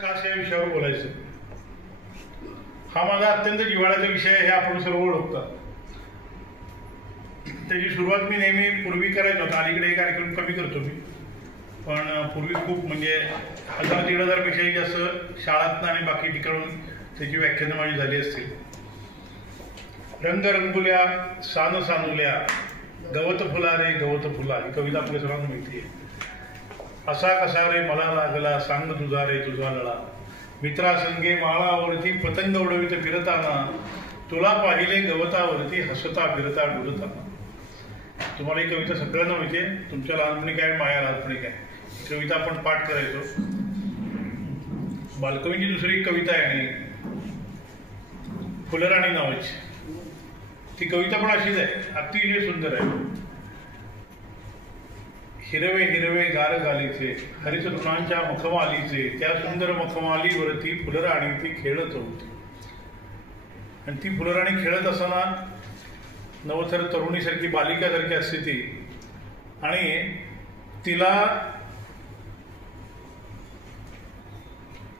कास या विषयावर बोलायचं. हा माझा अत्यंत जिव्हाळ्याचा विषय आहे हे आपण सर्व ओळखतात. त्याची सुरुवात मी नेहमी पूर्वी करायचो. आता अलीकडे कार्यक्रम कमी करतो मी, पण पूर्वी खूप म्हणजे 1000-1500 पेक्षाही जास्त शाळातनं आणि बाकी ठिकाणून त्याची व्याख्यानं माझी झाली असतील. रंग रंगुल्या सान सानुल्या गवत फुला रे गवत फुला ही कविता आपल्या सर्वांना माहिती आहे. असा कसा रे मला लागला सांग तुझा रे तुझा लळा, मित्रासंगे माळावरती पतंग उडवित फिरताना, तुला पाहिले गवतावरती हसता फिरता डुलताना. तुम्हाला ही कविता सगळ्यांना माहिती आहे. तुमच्या लहानपणी काय माया लहानपणी काय कविता आपण पाठ करायचो. बालकवींची दुसरी कविता आहे आणि फुलराणी नावाची. ती कविता पण अशीच आहे, अतिशय सुंदर आहे. हिरवे हिरवे गार गालीचे हरित तृणांच्या मखमालीचे, त्या सुंदर मखमालीवरती फुलराणी ती खेळत होती. आणि ती फुलराणी खेळत असताना नवथर तरुणीसारखी बालिकासारखी असते ती. आणि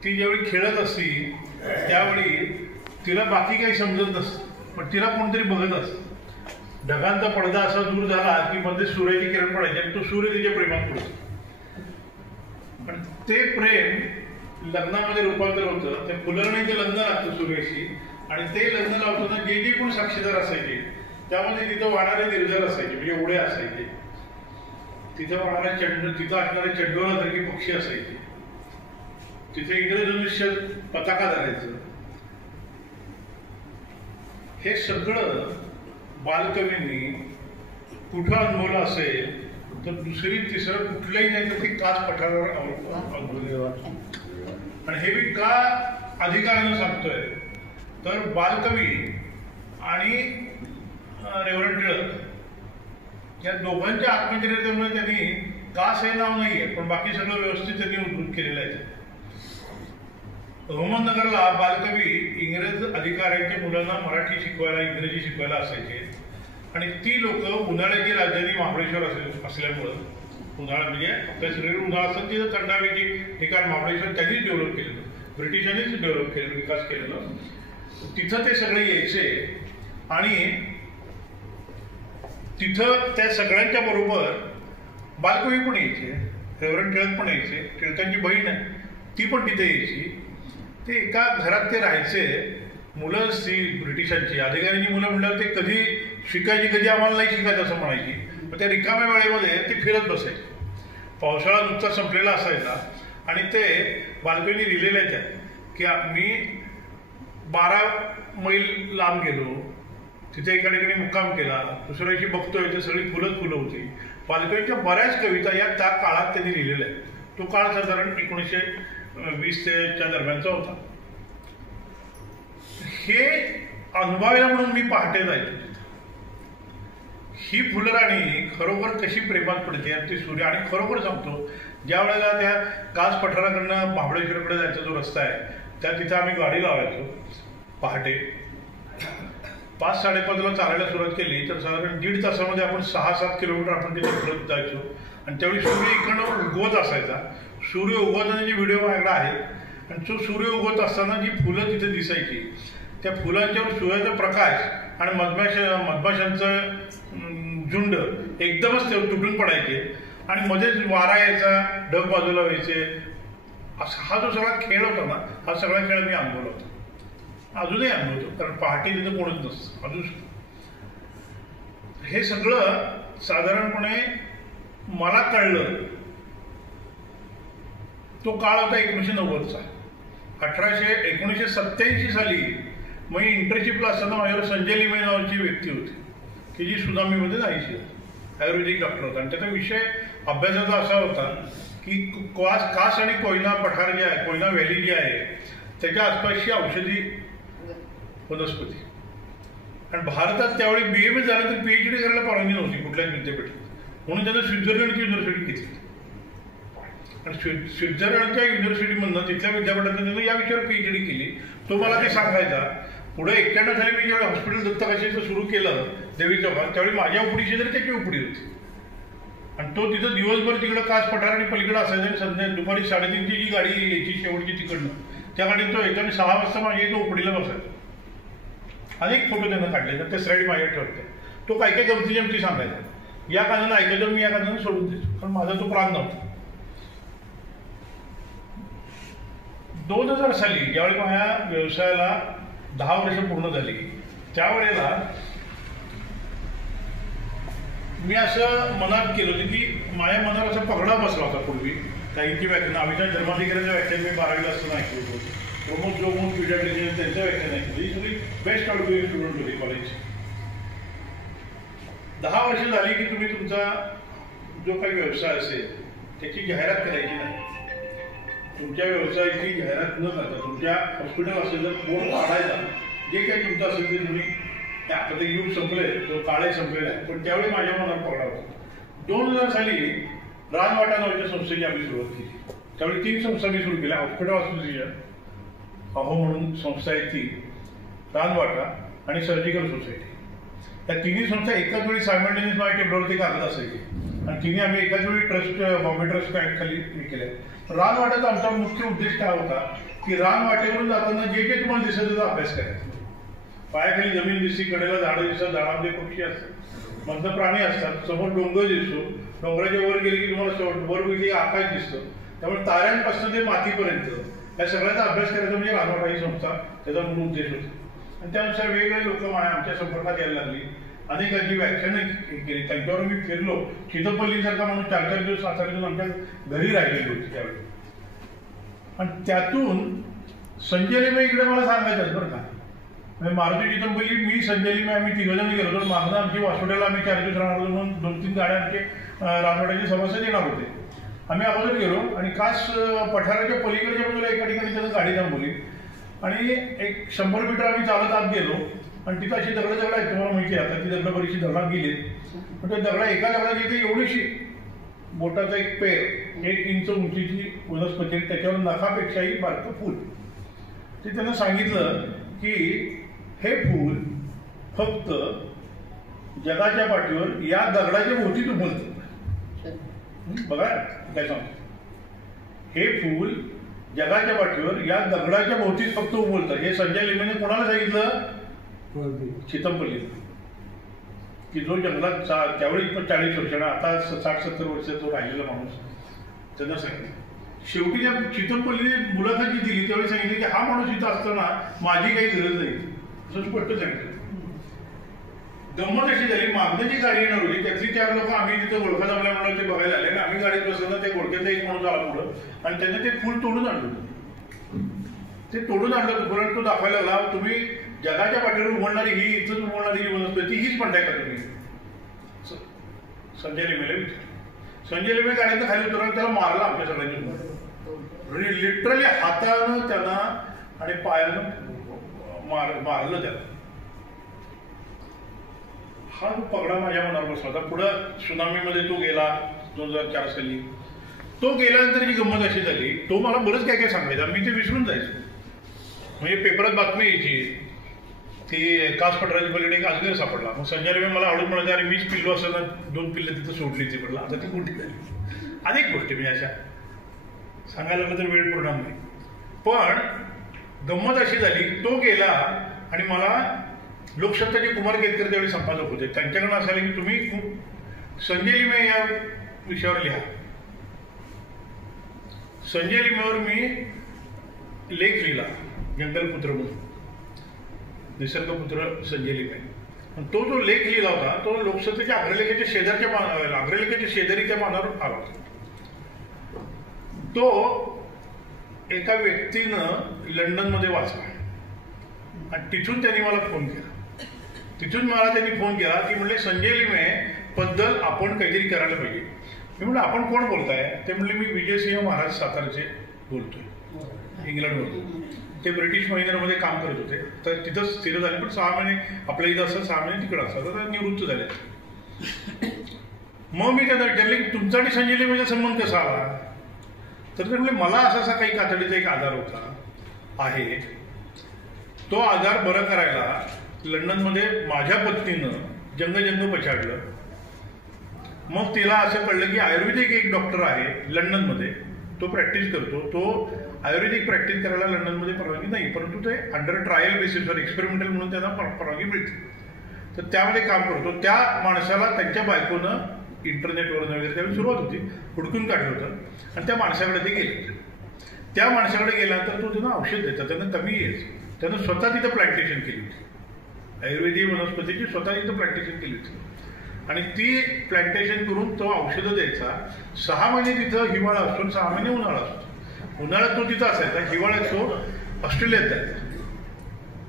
ती ज्यावेळी खेळत असती त्यावेळी तिला बाकी काही समजत नसतं, पण तिला कोणतरी बघत असतं. ढगांचा पडदा असा दूर झाला की मध्ये सूर्याची किरण पडायची आणि तो सूर्य तिच्या प्रेमात पडतो. पण ते प्रेम लग्नामध्ये रूपांतर होतं. त्या फुलरणीचं लग्न लागतं सूर्याशी, आणि ते लग्न लावताना जे जे कोण साक्षीदार असायचे त्यामध्ये तिथं वाहणारे निर्जर असायचे, म्हणजे उडे असायचे. तिथं वाहणारे तिथं असणारे चड्डोळासारखे पक्षी असायचे. तिथे इंद्रधनुष्य पताका धरायचं. हे सगळं बालकवींनी कुठं अनुभवलं असेल तर दुसरी तिसरं कुठलंही नाही तर ती कास पठारावर अनुभवलं. आणि हे मी का अधिकारानं सांगतोय तर बालकवी आणि रेव्हरंड टिळक या दोघांच्या आत्मचरित्रामुळे त्यांनी कास हे नाव नाहीये, पण बाकी सगळं व्यवस्थित त्यांनी उद्धृत केलेलं आहे. अहमदनगरला बालकवी इंग्रज अधिकाऱ्यांच्या मुलांना मराठी शिकवायला इंग्रजी शिकवायला असायचे. आणि ती लोक उन्हाळ्याची राजधानी महाबळेश्वर असल्यामुळं, उन्हाळा म्हणजे आपल्या शरीर उन्हाळा असतं तिथं थंडाव्याची ठिकाण महाबळेश्वर त्यांनीच डेव्हलप केलेलं, ब्रिटिशांनीच डेव्हलप केलेलं, विकास केलेला. तिथं ते सगळे यायचे आणि तिथं त्या सगळ्यांच्या बरोबर बालकवी पण यायचे, रेव्हरंड टिळक पण यायचे. टिळकांची बहीण आहे ती पण तिथे यायची. ते एका घरात ते राहायचे. मुलं ती ब्रिटिशांची अधिकाऱ्यांची मुलं म्हणल्यावर ते कधी शिकायची कधी आम्हाला नाही शिकायचं असं म्हणायची. मग त्या रिकाम्या वेळेमध्ये ते फिरत बसायचे. पावसाळा नुकता संपलेला असायचा आणि ते बालकवींनी लिहिलेले आहेत की मी 12 मैल लांब गेलो, तिथे एका ठिकाणी मुक्काम केला, दुसऱ्या दिवशी बघतोय ते सगळी फुलंच फुलं होती. बालकवींच्या बऱ्याच कविता या त्या काळात त्यांनी लिहिलेल्या आहेत. तो काळ साधारण 1920 ते च्या दरम्यानचा होता. हे अनुभवायला म्हणून मी पहाटे जायचो. ही फुलराणी खरोखर कशी प्रेमात पडते आणि ती सूर्य. आणि खरोखर सांगतो, ज्या वेळेला त्या कास पठाराकडनं महाबळेश्वरकडे जायचा जो रस्ता आहे त्या तिथं आम्ही गाडी लावायचो. पहाटे 5-5:30ला चालायला सुरुवात केली तर साधारण 1.5 तासामध्ये आपण 6-7 किलोमीटर आपण तिथे फिरत जायचो. आणि त्यावेळी सूर्य इकडनं उगवत असायचा. सूर्य उगवतानाचे व्हिडिओ माझ्याकडे आहेत. आणि तो सूर्य उगवत असताना जी फुलं तिथे दिसायची, त्या फुलांच्यावर सूर्याचा प्रकाश आणि मधमाशांचं झुंड एकदमच तुटून पडायचे आणि मध्येच वारा यायचा, ढग बाजूला व्हायचे. हा जो सगळा खेळ होता ना, हा सगळा खेळ मी अनुभवला होता, अजूनही अनुभवतो. कारण पहाटे तिथं कोणच नसतं अजून. हे सगळं साधारणपणे मला कळलं तो काळ होता 1990चा. 1987 साली मग इंटर्नशिपला असताना माझ्यावर संजय लिमे नावाची व्यक्ती होती की जी सुनामीमध्ये जायची, आयुर्वेदिक डॉक्टर होता. आणि त्याचा विषय अभ्यासाचा असा होता की कास आणि कोयना पठार जे आहे, कोयना व्हॅली जी आहे त्याच्या आसपासची औषधी वनस्पती. आणि भारतात त्यावेळी BA झालं तर PhD करायला परवानगी नव्हती कुठल्याच विद्यापीठात, म्हणून त्यानं स्वित्झर्लंडची युनिव्हर्सिटी घेतली. आणि स्वित्झर्लंडच्या युनिव्हर्सिटीमधनं तिथल्या विद्यापीठातून या विषयावर PhD केली. तो मला ते सांगायचा. पुढे 91 साली मी ज्यावेळी हॉस्पिटल दत्तकाशीचं सुरू केलं देवी चौकात, त्यावेळी माझ्या उपडीशी तरी त्याची उपडी होती. आणि तो तिथं दिवसभर तिकडं कास पठार आणि पलीकडे असायचं आणि संध्या दुपारी 3:30ची जी गाडी यायची शेवटची तिकडनं त्या गाडीत तो येतो आणि 6 वाजता माझ्या इथं ओपडीला बसायचा. अनेक फोटो त्यानं काढले तर ते स्लाईड माझ्या ठेवते. तो काय काय गमती जमती सांगायचा. या कानानं ऐकायचं मी या कानानं सोडून देतो पण माझा तो प्राण नव्हता. 2000 साली ज्यावेळी माझ्या व्यवसायाला 10 वर्ष पूर्ण झाली त्यावेळेला मी असं मनात केलं होतं की माझ्या मनावर असा पगडा बसला होता पूर्वी काहींची व्याख्यान आम्हीच्या धर्माधिकाऱ्यांच्या व्याख्यान मी 12वीला असताना ऐकलं होतं. प्रमोद जोगून पीडब्ल्यूडी त्यांचं व्याख्यान ऐकलं. ही सगळी बेस्ट आउटगोईंग स्टुडंट होती कॉलेजची. 10 वर्ष झाली की तुम्ही तुमचा जो काही व्यवसाय असेल त्याची जाहिरात करायची नाही. तुमच्या व्यवसायाची जाहिरात न करता तुमच्या हॉस्पिटल असेल तर बोर्ड काढायचा. जे काही तुमचं असेल ते तुम्ही आता ते युग संपले तो काळही संपलेला आहे पण त्यावेळी माझ्या मनावर पगडा होता. 2000 साली राजवाटा नावाच्या संस्थेची आम्ही सुरुवात केली. त्यावेळी 3 संस्था मी सुरू केल्या. हॉस्पिटल असोसिएशन अहो म्हणून संस्था आहे ती, राजवाटा आणि सर्जिकल सोसायटी. त्या तिन्ही संस्था एकाच वेळी सायमल्टेनियस माझ्या टेबलवरती कागद असायची आणि तिन्ही आम्ही एकाच वेळी ट्रस्ट बॉम्बे ट्रस्ट खाली केल्या. रानवाट्याचा आमचा मुख्य उद्देश काय होता की रानवाटेवरून जाताना जे जे तुम्हाला दिसत त्याचा अभ्यास करायचा. पायाखाली जमीन दिसती, कडेला झाडं दिसतात, झाडामध्ये पक्षी असतात, मधनं प्राणी असतात, समोर डोंगर दिसतो, डोंगराच्या वर गेले की तुम्हाला वर गेली आकाश दिसतं. त्यामुळे ताऱ्यांपासून ते मातीपर्यंत या सगळ्याचा अभ्यास करायचा म्हणजे रानवाटा ही संस्था त्याचा मूळ उद्देश होता. आणि त्यानुसार वेगवेगळे लोक आमच्या संपर्कात यायला लागली. अनेकांची व्याख्यानं केली. त्यांच्यावर मी फिरलो. चितपल्लीसारखा म्हणून 4-4 दिवस 7-8 दिवस आमच्या घरी राहिलेली होती त्यावेळी. आणि त्यातून संजय लिमे इकडे मला सांगायचं बरं का, मारुती चितमपल्ली मी संजय लिमे आम्ही 3 जण गेलो होतो. मागणं आमची वासोड्याला आम्ही 4 दिवस राहणार होतो म्हणून 2-3 गाड्या आमचे रानवाड्याचे सभासद येणार होते. आम्ही अगोदर गेलो आणि खास पठाराच्या पलीकडच्या बाजूला एका ठिकाणी त्यानं गाडी थांबवली आणि एक 100 मीटर आम्ही चालत आत गेलो आणि तिथं अशी दगड आहेत तुम्हाला माहिती आहे. आता ती दगड बरीचशी दगडात गेली पण त्या दगडा एका दगडाची इथे एवढीशी बोटाचा एक पेर 1 इंच उंचीची वनस्पती त्याच्यावर नखापेक्षाही बारकं फूल. ते त्यांना सांगितलं की हे फूल फक्त जगाच्या पाठीवर या दगडाच्या भोवतीच उमलतं. बघा काय सांगतो, हे फूल जगाच्या पाठीवर या दगडाच्या भोवतीच फक्त उमलतं. हे संजय लिमेने कोणाला सांगितलं? चितमपल्ली. की जो जंगलात त्यावेळी 40 वर्षांना आता 60-70 वर्ष तो राहिलेला माणूस त्यांना सांगितलं. शेवटी त्या चितमपल्लीने मुलाखत जी दिली त्यावेळी सांगितलं की हा माणूस इथं असताना माझी काही गरज नाही असं स्पष्ट सांगितलं. गंमत अशी झाली, मागण्याची गाडी येणार होती त्यातली 4 लोक आम्ही तिथं गोळखा जमल्यामुळे ते बघायला आले आणि आम्ही गाडीत बसलो ते गोळख्याचा एक माणूस आला पुढं आणि त्याने ते फुल तोडून आणलं. ते तोडून आणलं परत तो दाखवायला लागला तुम्ही जगाच्या पाठीवर उमलणारी ही इथंच उमलणारी जी वनस्पती हीच म्हणताय का तुम्ही? संजय लिमेला विचार. संजय लिमे गाडीतनं खाली उतरवून त्याला मारला आमच्या सगळ्यांनी. लिटरली हातानं त्यांना आणि पायानं मारलं त्याला. हा जो पगडा माझ्या मनावर बसला होता. पुढं सुनामीमध्ये तो गेला 2004 साली. तो गेल्यानंतर जी गंमत अशी झाली, तो मला बरंच काय काय सांगायचा, मी ते विसरून जायचो. म्हणजे पेपरात बातमी यायची ती कास पठाराच्या पलीकडे एक अजगर सापडला. मग संजय लिमे मला आवडून म्हणायचं अरे मीच पिल्लो असताना 2 पिल्लं तिथं सोडली तिकडला, आता ती कुठे झाली. अनेक गोष्टी म्हणजे अशा सांगायला लागलं तर वेळ पूर्ण नाही. पण गंमत अशी झाली, तो गेला आणि मला लोकसत्ताचे कुमार केतकर त्यावेळी संपादक होते. त्यांच्याकडनं असं आलं की तुम्ही खूप संजय लिमे या विषयावर लिहा. संजय लिमेवर मी लेख लिहिला, जंगलपुत्र म्हणून, निसर्गपुत्र संजय लिमे. तो जो लेख लिहिला होता तो लोकसत्तेच्या अग्रलेखाच्या शेजारी त्या पानावर आला होता. तो एका व्यक्तीनं लंडनमध्ये वाचला आणि तिथून त्यांनी मला फोन केला. त्यांनी फोन केला की म्हणले संजय लिमे बद्दल आपण काहीतरी करायला पाहिजे. मी म्हणलं आपण कोण बोलताय? ते म्हणले मी विजयसिंह महाराज सातारचे बोलतोय, इंग्लंडमधून. ते ब्रिटिश महिन्यामध्ये काम करत होते तर तिथंच स्थिर झाले पण 6 महिने आपल्या इथं असं 6 महिने तिकडं असतात तर निवृत्त झाले. मग मी त्यांना विचारले की तुमचा आणि संजय लिमेचा संबंध कसा आला? तर ते म्हणले मला असा काही कातडीचा एक आजार होता आहे. तो आजार बरं करायला लंडनमध्ये माझ्या पत्नीनं जंग पछाडलं मग तिला असं कळलं की आयुर्वेदिक एक डॉक्टर आहे लंडनमध्ये, तो प्रॅक्टिस करतो, तो आयुर्वेदिक प्रॅक्टिस करायला लंडनमध्ये परवानगी नाही, परंतु ते अंडर ट्रायल बेसिसवर एक्सपेरिमेंटल म्हणून त्यांना परवानगी मिळते. तर त्यामध्ये काम करतो. त्या माणसाला त्यांच्या बायकोनं इंटरनेटवरून वगैरे त्यावेळी सुरुवात होती, हुडकून काढलं होतं आणि त्या माणसाकडे ते गेले. त्या माणसाकडे गेल्यानंतर तो त्यांना औषध देतात, त्यांना कमी यायचं. त्यानं स्वतः तिथं प्लांटेशन केली होती, आयुर्वेदिक वनस्पतीची स्वतः तिथं प्लांटेशन केली होती आणि ती प्लांटेशन करून तो औषधं द्यायचा. 6 महिने तिथं हिवाळा असतो आणि 6 महिने उन्हाळा असतो. उन्हाळ्यात तो तिथं असायचा, हिवाळ्यात तो ऑस्ट्रेलियात जायचा.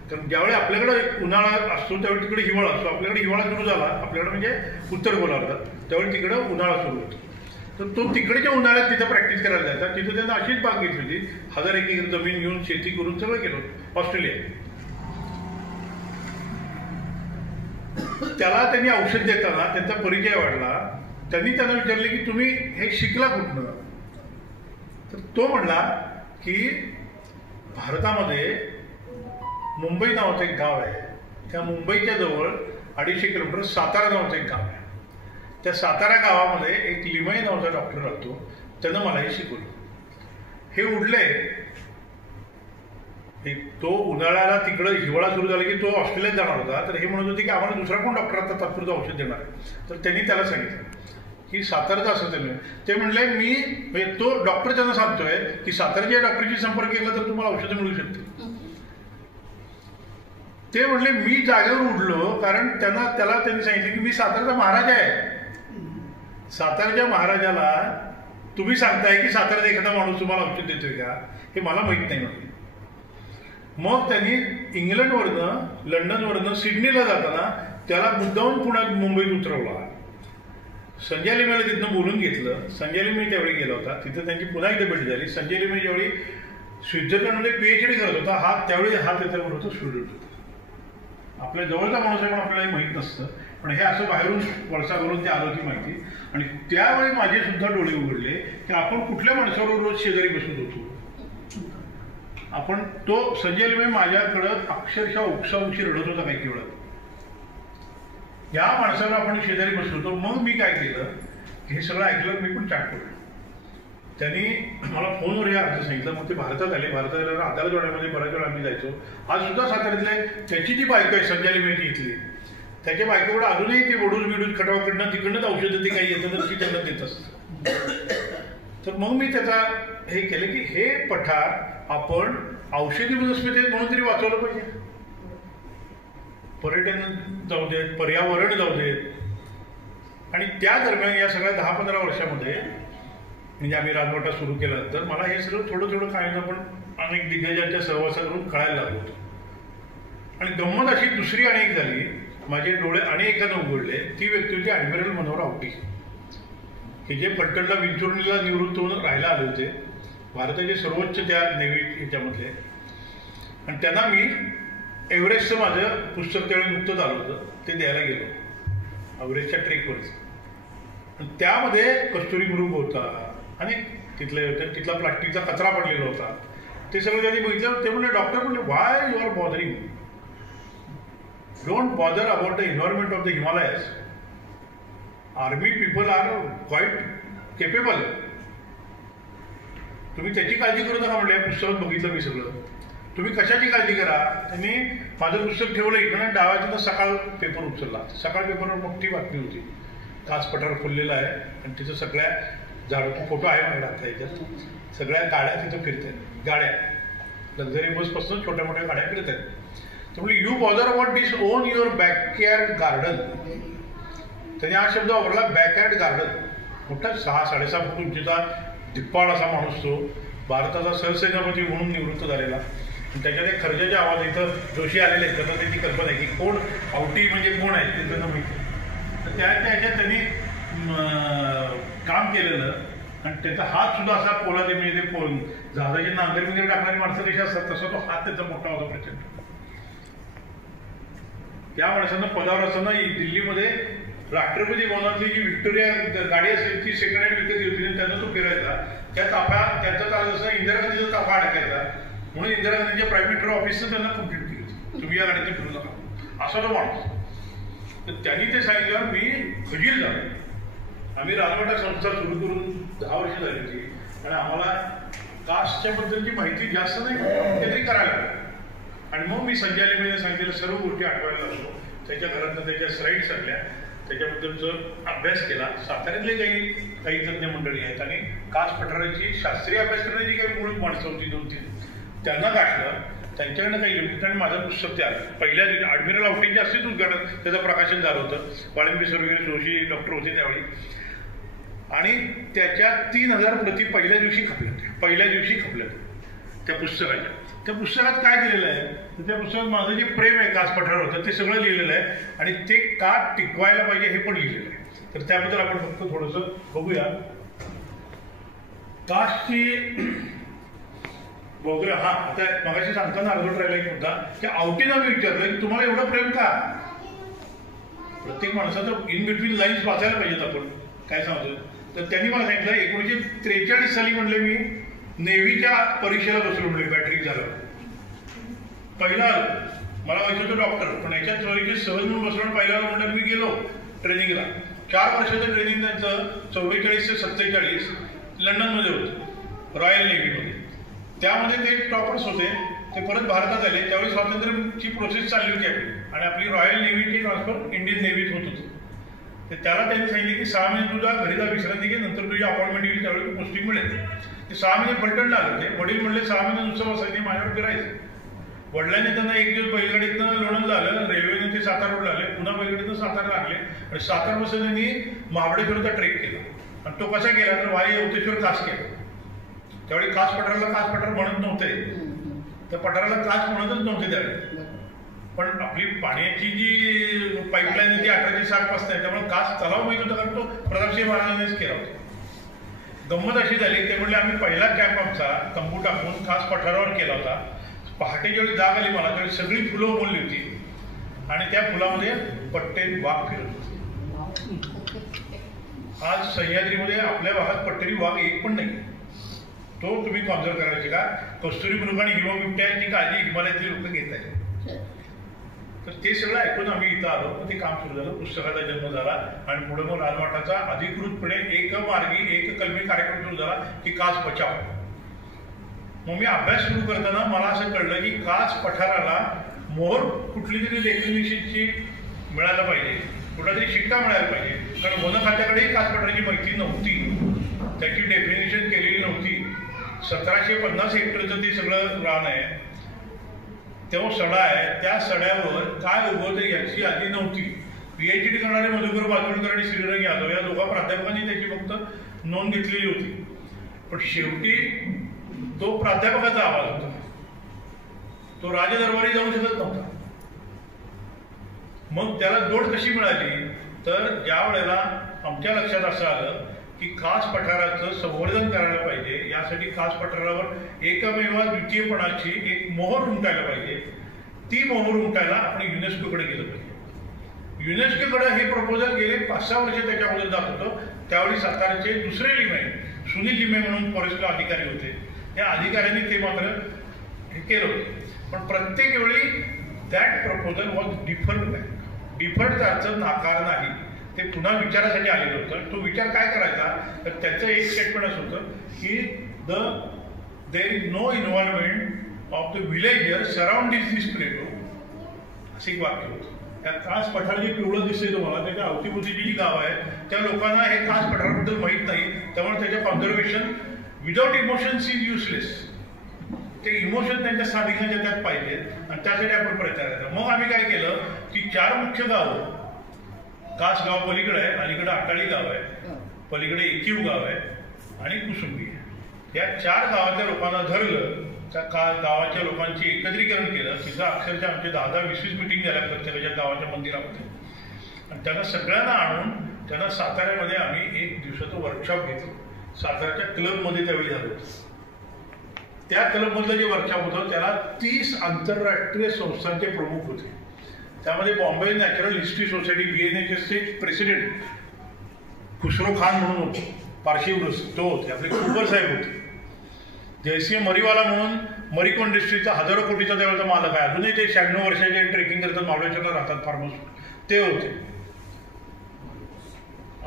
कारण ज्यावेळी आपल्याकडे उन्हाळा असतो त्यावेळी तिकडे हिवाळा असतो. आपल्याकडे हिवाळा सुरू झाला, आपल्याकडे म्हणजे उत्तर गोलार्धात, त्यावेळी तिकडे उन्हाळा सुरू होतो. तर तो तिकडच्या उन्हाळ्यात तिथं प्रॅक्टिस करायला जायचा. तिथं त्यांना अशीच बाग घेतली होती, 1000 एकर जमीन घेऊन शेती करून सगळं केलं ऑस्ट्रेलियात. त्याला त्यांनी औषध देताना त्यांचा परिचय वाढला. त्यांनी त्यांना विचारले की तुम्ही हे शिकला कुठनं? तर तो म्हणला की भारतामध्ये मुंबई नावाचं एक गाव आहे, त्या मुंबईच्या जवळ 250 किलोमीटर सातारा नावाचं एक गाव आहे. त्या सातारा गावामध्ये एक लिमाई नावाचा डॉक्टर राहतो, त्यानं मला हे शिकवलं. हे उडले, तो उन्हाळ्याला तिकडं हिवाळा सुरू झाला की तो ऑस्ट्रेलियात जाणार होता. तर हे म्हणत होते की आम्हाला दुसरा कोण डॉक्टर आता तात्पुरतं औषध देणार. तर त्यांनी त्याला सांगितलं की सातारचं असं ते म्हणले मी, तो डॉक्टर त्यांना सांगतोय की सातारच्या डॉक्टरशी संपर्क केला तर तुम्हाला औषधं मिळू शकते. ते म्हणले मी जागेवर उडलो, कारण त्याला त्यांनी सांगितलं की मी सातारचा महाराजा आहे. सातारच्या महाराजाला तुम्ही सांगताय की साताऱ्यात एखादा माणूस तुम्हाला औषध देतोय का, हे मला माहित नाही म्हटलं. मग त्यांनी इंग्लंडवरनं, लंडनवरनं सिडनीला जाताना त्याला मुद्दाहून पुण्यात मुंबईत उतरवला. संजय लिमेला तिथनं बोलून घेतलं. संजय लिमे त्यावेळी गेला होता, तिथं त्यांची पुन्हा एकदा भेट झाली. संजय लिमे ज्यावेळी स्वित्झर्लंडमध्ये PhD करत होता, त्यावेळी त्याच्यावर होता स्टुडंट होता. आपल्या जवळचा माणूस आहे पण आपल्याला माहित नसतं, पण हे असं बाहेरून वळसा करून ते आलं ती माहिती. आणि त्यावेळी माझे सुद्धा डोळे उघडले की आपण कुठल्या माणसावर रोज शेजारी बसत होतो. आपण तो संजय लिमे माझ्याकडं अक्षरशः उपसाउशी रडत होता काही वेळात. या माणसाला आपण शेजारी बसलो होतो. मग मी काय केलं, हे सगळं ऐकलं, मी पण चाट पडलो. त्यांनी मला फोनवर हे अर्थ सांगितलं. मग ते भारतात आले. भारतात आल्यावर आधार जोड्यामध्ये बऱ्याच वेळा आम्ही जायचो. आज सुद्धा साताऱ्यातले त्याची जी बायको आहे संजय लिमेची इथली, त्याच्या बायकोकडे अजूनही ते वडूज बिडूज खटावाकडनं तिकडनंच औषधं ते काही येतं तर ती त्यांना देत असतं. तर मग मी त्याचा हे केलं की हे पठार आपण औषधी वनस्पती म्हणून तरी वाचवलं पाहिजे. पर्यटन जाऊ देत, पर्यावरण जाऊ देत. आणि त्या दरम्यान या सगळ्या 10-15 वर्षामध्ये म्हणजे आम्ही राजवटा सुरू केल्यानंतर मला हे सगळं थोडं थोडं काय पण अनेक दिग्गजांच्या सहवासाकडून कळायला लागलं होतं. आणि गंमत अशी दुसरी अनेक झाली, माझे डोळे अनेकांना उघडले. ती व्यक्ती होती ॲडमिरल मनोहर आवटी, हे जे पट्टणला विंचुर्णीला निवृत्त होऊन राहायला आले होते, भारताचे सर्वोच्च त्या नेव्ही ह्याच्यामधले. आणि त्यांना मी एव्हरेस्टचं माझं पुस्तक त्यावेळी मुक्त झालं होतं, ते द्यायला गेलो एव्हरेस्टच्या ट्रेकवरच. त्यामध्ये कस्तुरी मृग होता आणि तिथला प्लास्टिकचा कचरा पडलेला होता. ते सगळं त्यांनी बघितलं. ते म्हणले, डॉक्टर म्हणले, why you are bothering, don't bother about the environment of the Himalayas. Army people are quite capable. तुम्ही त्याची काळजी करू नका म्हणले. पुस्तकात बघितलं मी सगळं. तुम्ही कशाची काळजी करा. त्यांनी माझं पुस्तक ठेवलं इकडे डावाच्या तर सकाळ पेपर उचलला. सकाळ पेपरवर मोठी बातमी होती, काच पठार फुललेला आहे आणि तिथं सगळ्या झाडं, फोटो आहे माझ्या आता याच्यात, सगळ्या गाड्या तिथं फिरत आहेत. गाड्या लक्झरी बसपासून छोट्या मोठ्या गाड्या फिरत आहेत. त्यामुळे you bother about this on your backyard garden. त्यांनी हा शब्द वापरला, बॅकयार्ड गार्डन. मोठा 6-6.5 फूट उंचीचा धिप्पाड असा माणूस तो, भारताचा सहसेनापती म्हणून निवृत्त झालेला. आणि त्याच्या त्या खर्चाचे आवाज इथं जोशी आलेले आहेत, त्यांना त्याची कल्पना आहे की कोण आवटी म्हणजे कोण आहे ते त्यांना माहिती. तर त्याच्यात त्यांनी काम केलेलं आणि त्याचा हात सुद्धा असा पोलादे, म्हणजे ते जहाजाची नांगर वगैरे टाकणारी माणसं कशी असतात तसा तो हात त्याचा मोठा होता प्रचंड. त्या माणसांना पदावर असताना दिल्लीमध्ये राष्ट्रपती भवनातली जी व्हिक्टोरिया गाडी असेल ती सेकंड हँड विकत घेतली आणि त्यांना तो फिरायचा. त्या ताफा त्यांचा ताज असं इंदिरा गांधीचा ताफा अडकायचा, म्हणून इंदिरा गांधीच्या प्राईम मिनिस्टर ऑफिसनं त्यांना कंप्लीट केली, तुम्ही या गाडीतून फिरू नका, असा तो माणूस. तर त्यांनी ते सांगितल्यावर मी खजील झालो. आम्ही राजवाडा संस्था सुरू करून 10 वर्ष झाली होती आणि आम्हाला कास्टच्या बद्दलची माहिती जास्त नाही काहीतरी करायला लागली. आणि मग मी संजय सांगितलेल्या सर्व गोष्टी आठवायला लागलो. त्याच्या घरातनं त्याच्या स्लाईड्स आणल्या, त्याच्याबद्दलचा अभ्यास केला. साताऱ्यातले काही तज्ज्ञ मंडळी आहेत आणि कास्ट पठाराची शास्त्रीय अभ्यास करण्याची काही मूळ माणसं होती 2-3 त्यांना गाठलं. त्यांच्याकडनं काही लिहिलं आणि माझं पुस्तक ते आलं. पहिल्या दिवशी ॲडमिरल आउटिंगच्या असतेच उद्घाटन त्याचं प्रकाशन झालं होतं. वाळिंबी सर्वगिरी जोशी डॉक्टर होते त्यावेळी. आणि त्याच्या 3000 प्रती पहिल्या दिवशी खपल्या त्या पुस्तकाच्या. त्या पुस्तकात काय केलेलं आहे तर त्या पुस्तकात माझं जे प्रेम आहे कास्ट पठारावर होतं ते सगळं लिहिलेलं आहे आणि ते का टिकवायला पाहिजे हे पण लिहिलेलं आहे. तर त्याबद्दल आपण फक्त थोडंसं बघूया. कास्टची वगैरे आता मगाशी सांगताना अर्धवट राहिला एक मुद्दा की आवटीला मी विचारलं की तुम्हाला एवढं प्रेम का. प्रत्येक माणसाचं इन बिटवीन लाईन्स वाचायला पाहिजेत आपण काय सांगतो. तर त्यांनी मला सांगितलं 1943 साली म्हणले मी नेव्हीच्या परीक्षेला बसलो म्हणले बॅटरी झालं. पहिला मला माहिती होतं डॉक्टर पण याच्यात सहज म्हणून बसलो. पहिला म्हणलं मी गेलो ट्रेनिंगला. 4 वर्षाचं ट्रेनिंग त्यांचं 44 ते 47 लंडनमध्ये होतं रॉयल नेव्हीमध्ये. त्यामध्ये ते टॉपर्स होते. ते परत भारतात आले त्यावेळी स्वातंत्र्याची प्रोसेस चालली होती आपली आणि आपली रॉयल नेव्हीची ट्रान्सफर इंडियन नेव्हीत होत होती. तर त्याला त्यांनी सांगितले की 6 महिने तुझा घरी जा विश्रांती घे नंतर तुझी अपॉइंटमेंट येईल त्यावेळी पोस्टिंग मिळेल. ते 6 महिने फलटणला आले होते. वडील म्हणले 6 महिने नुसतं बसायचे माझ्यावर फिरायचे. वडिलांनी त्यांना एक दिवस बैलगाडीतनं लोणंदला आलं, रेल्वेने ते सातारा रोडला आले, पुन्हा बैलगाडीतनं सातारा लागले आणि सातारापासून त्यांनी महाबळेश्वरचा ट्रेक केला. आणि तो कसा केला तर वाई यवतेश्वर कास केला. त्यावेळी कास पठार म्हणत नव्हते. त्या पठाराला कास म्हणतच नव्हते त्यावेळी. पण आपली पाण्याची जी पाईपलाईन ती 1860 पासून आहे त्यामुळे कास तलाव माहित होता कारण तो प्रतापसिंह महाराजांनीच केला होता. गंमत अशी झाली ते म्हणजे आम्ही पहिला कॅम्प आमचा तंबू टाकून कास पठारावर केला होता. पहाटे जेवढी जाग आली मला त्यावेळी सगळी फुलं उमलली होती आणि त्या फुलामध्ये पट्टेरी वाघ फिरत होते. आज सह्याद्रीमध्ये आपल्या भागात पट्टेरी वाघ एक पण नाही. तो तुम्ही कॉन्झर्व करायचे का. कस्तुरीमृग आणि हिमबिबट्याची काळजी हिमालयातली लोक घेत आहेत. तर ते सगळं ऐकून आम्ही इथं आलो. ते काम सुरू झालं. पुस्तकाचा जन्म झाला आणि पुढे मग राजवाटाचा अधिकृतपणे एक मार्गी एक कलमी कार्यक्रम सुरू झाला की कास बचाव. मग मी अभ्यास सुरू करताना मला असं कळलं की कास पठाराला मोहर कुठली तरी डेफिनेशनची मिळायला पाहिजे, कुठला तरी शिक्का मिळायला पाहिजे. कारण वन खात्याकडेही कास पठाराची माहिती नव्हती, त्याची डेफिनेशन केलेली नव्हती. 1750 हेक्टरचं ते सगळं रान आहे. तेव्हा सडा आहे, त्या सड्यावर काय उगवतं याची यादी नव्हती. PhD करणारे मधुकर बाजूळकर आणि श्रीरंग यादव या दोघा प्राध्यापकांनी त्याची फक्त नोंद घेतलेली होती. पण शेवटी तो प्राध्यापकाचा आवाज होता. तो राजदरबारी जाऊ शकत नव्हता. मग त्याला जोड कशी मिळाली तर ज्या वेळेला आमच्या लक्षात असं आलं की कास पठाराचं संवर्धन करायला पाहिजे, यासाठी कास पठारावर एकमेवा द्वितीयपणाची एक मोहर उमटायला पाहिजे. ती मोहर उमटायला आपण युनेस्कोकडे गेलं पाहिजे. युनेस्कोकडे हे प्रपोजल गेले 5-6 वर्ष त्याच्यामध्ये जात होतं. त्यावेळी साताऱ्याचे दुसरे लिमे सुनील लिमे म्हणून फॉरेस्ट अधिकारी होते. त्या अधिकाऱ्यांनी ते मात्र हे केलं होतं. पण प्रत्येक वेळी that proposal was deferred back. डिफर्डचा अर्थ नाकार नाही, ते पुन्हा विचारासाठी आलेलं होतं. तो विचार काय करायचा तर त्याचं एक स्टेटमेंट असं होतं की there is no involvement of the villager surrounding this plateau, असं एक वाक्य होतं. त्या कास पठार जे पिवळं दिसते तुम्हाला त्याच्या अवतीभोवतीची जी गाव आहे त्या लोकांना हे कास पठाराबद्दल माहीत नाही. त्यामुळे त्याच्या conservation without emotions is useless. ते इमोशन त्यांच्या स्थानिकांच्या त्यात पाहिजे आणि त्यासाठी आपण प्रयत्न करायचा. मग आम्ही काय केलं की 4 मुख्य गावं, कास गाव पलीकडे आहे, अलीकडे आटाळी गाव आहे, पलीकडे एकीव गाव आहे आणि कुसुंबी आहे. या 4 गावातल्या लोकांना धरलं. त्या गावाच्या लोकांची एकत्रीकरण केलं. तिथं अक्षरशः आमचे 10-20 मिटिंग झाल्या प्रत्येकाच्या गावाच्या मंदिरामध्ये. आणि त्यांना सगळ्यांना आणून त्यांना साताऱ्यामध्ये आम्ही 1 दिवसाचं वर्कशॉप घेतलं. साताऱ्याच्या क्लबमध्ये त्यावेळी झालं होतं. त्या क्लबमधलं जे वर्कशॉप होतं त्याला 30 आंतरराष्ट्रीय संस्थांचे प्रमुख होते. त्यामध्ये बॉम्बे नॅचरल हिस्ट्री सोसायटी BNHSचे प्रेसिडेंट खुसरो खान म्हणून होते, पारशी तो होते. आपले कुबर साहेब होते. जयसिंह मरीवाला म्हणून मरिको इंडस्ट्रीचा 1000 कोटीचा त्यावेळेचा मालक आहे. अजूनही ते 96 वर्षाचे ट्रेकिंग करतात, महाबळेश्वरला राहतात, फार्मर्स ते होते.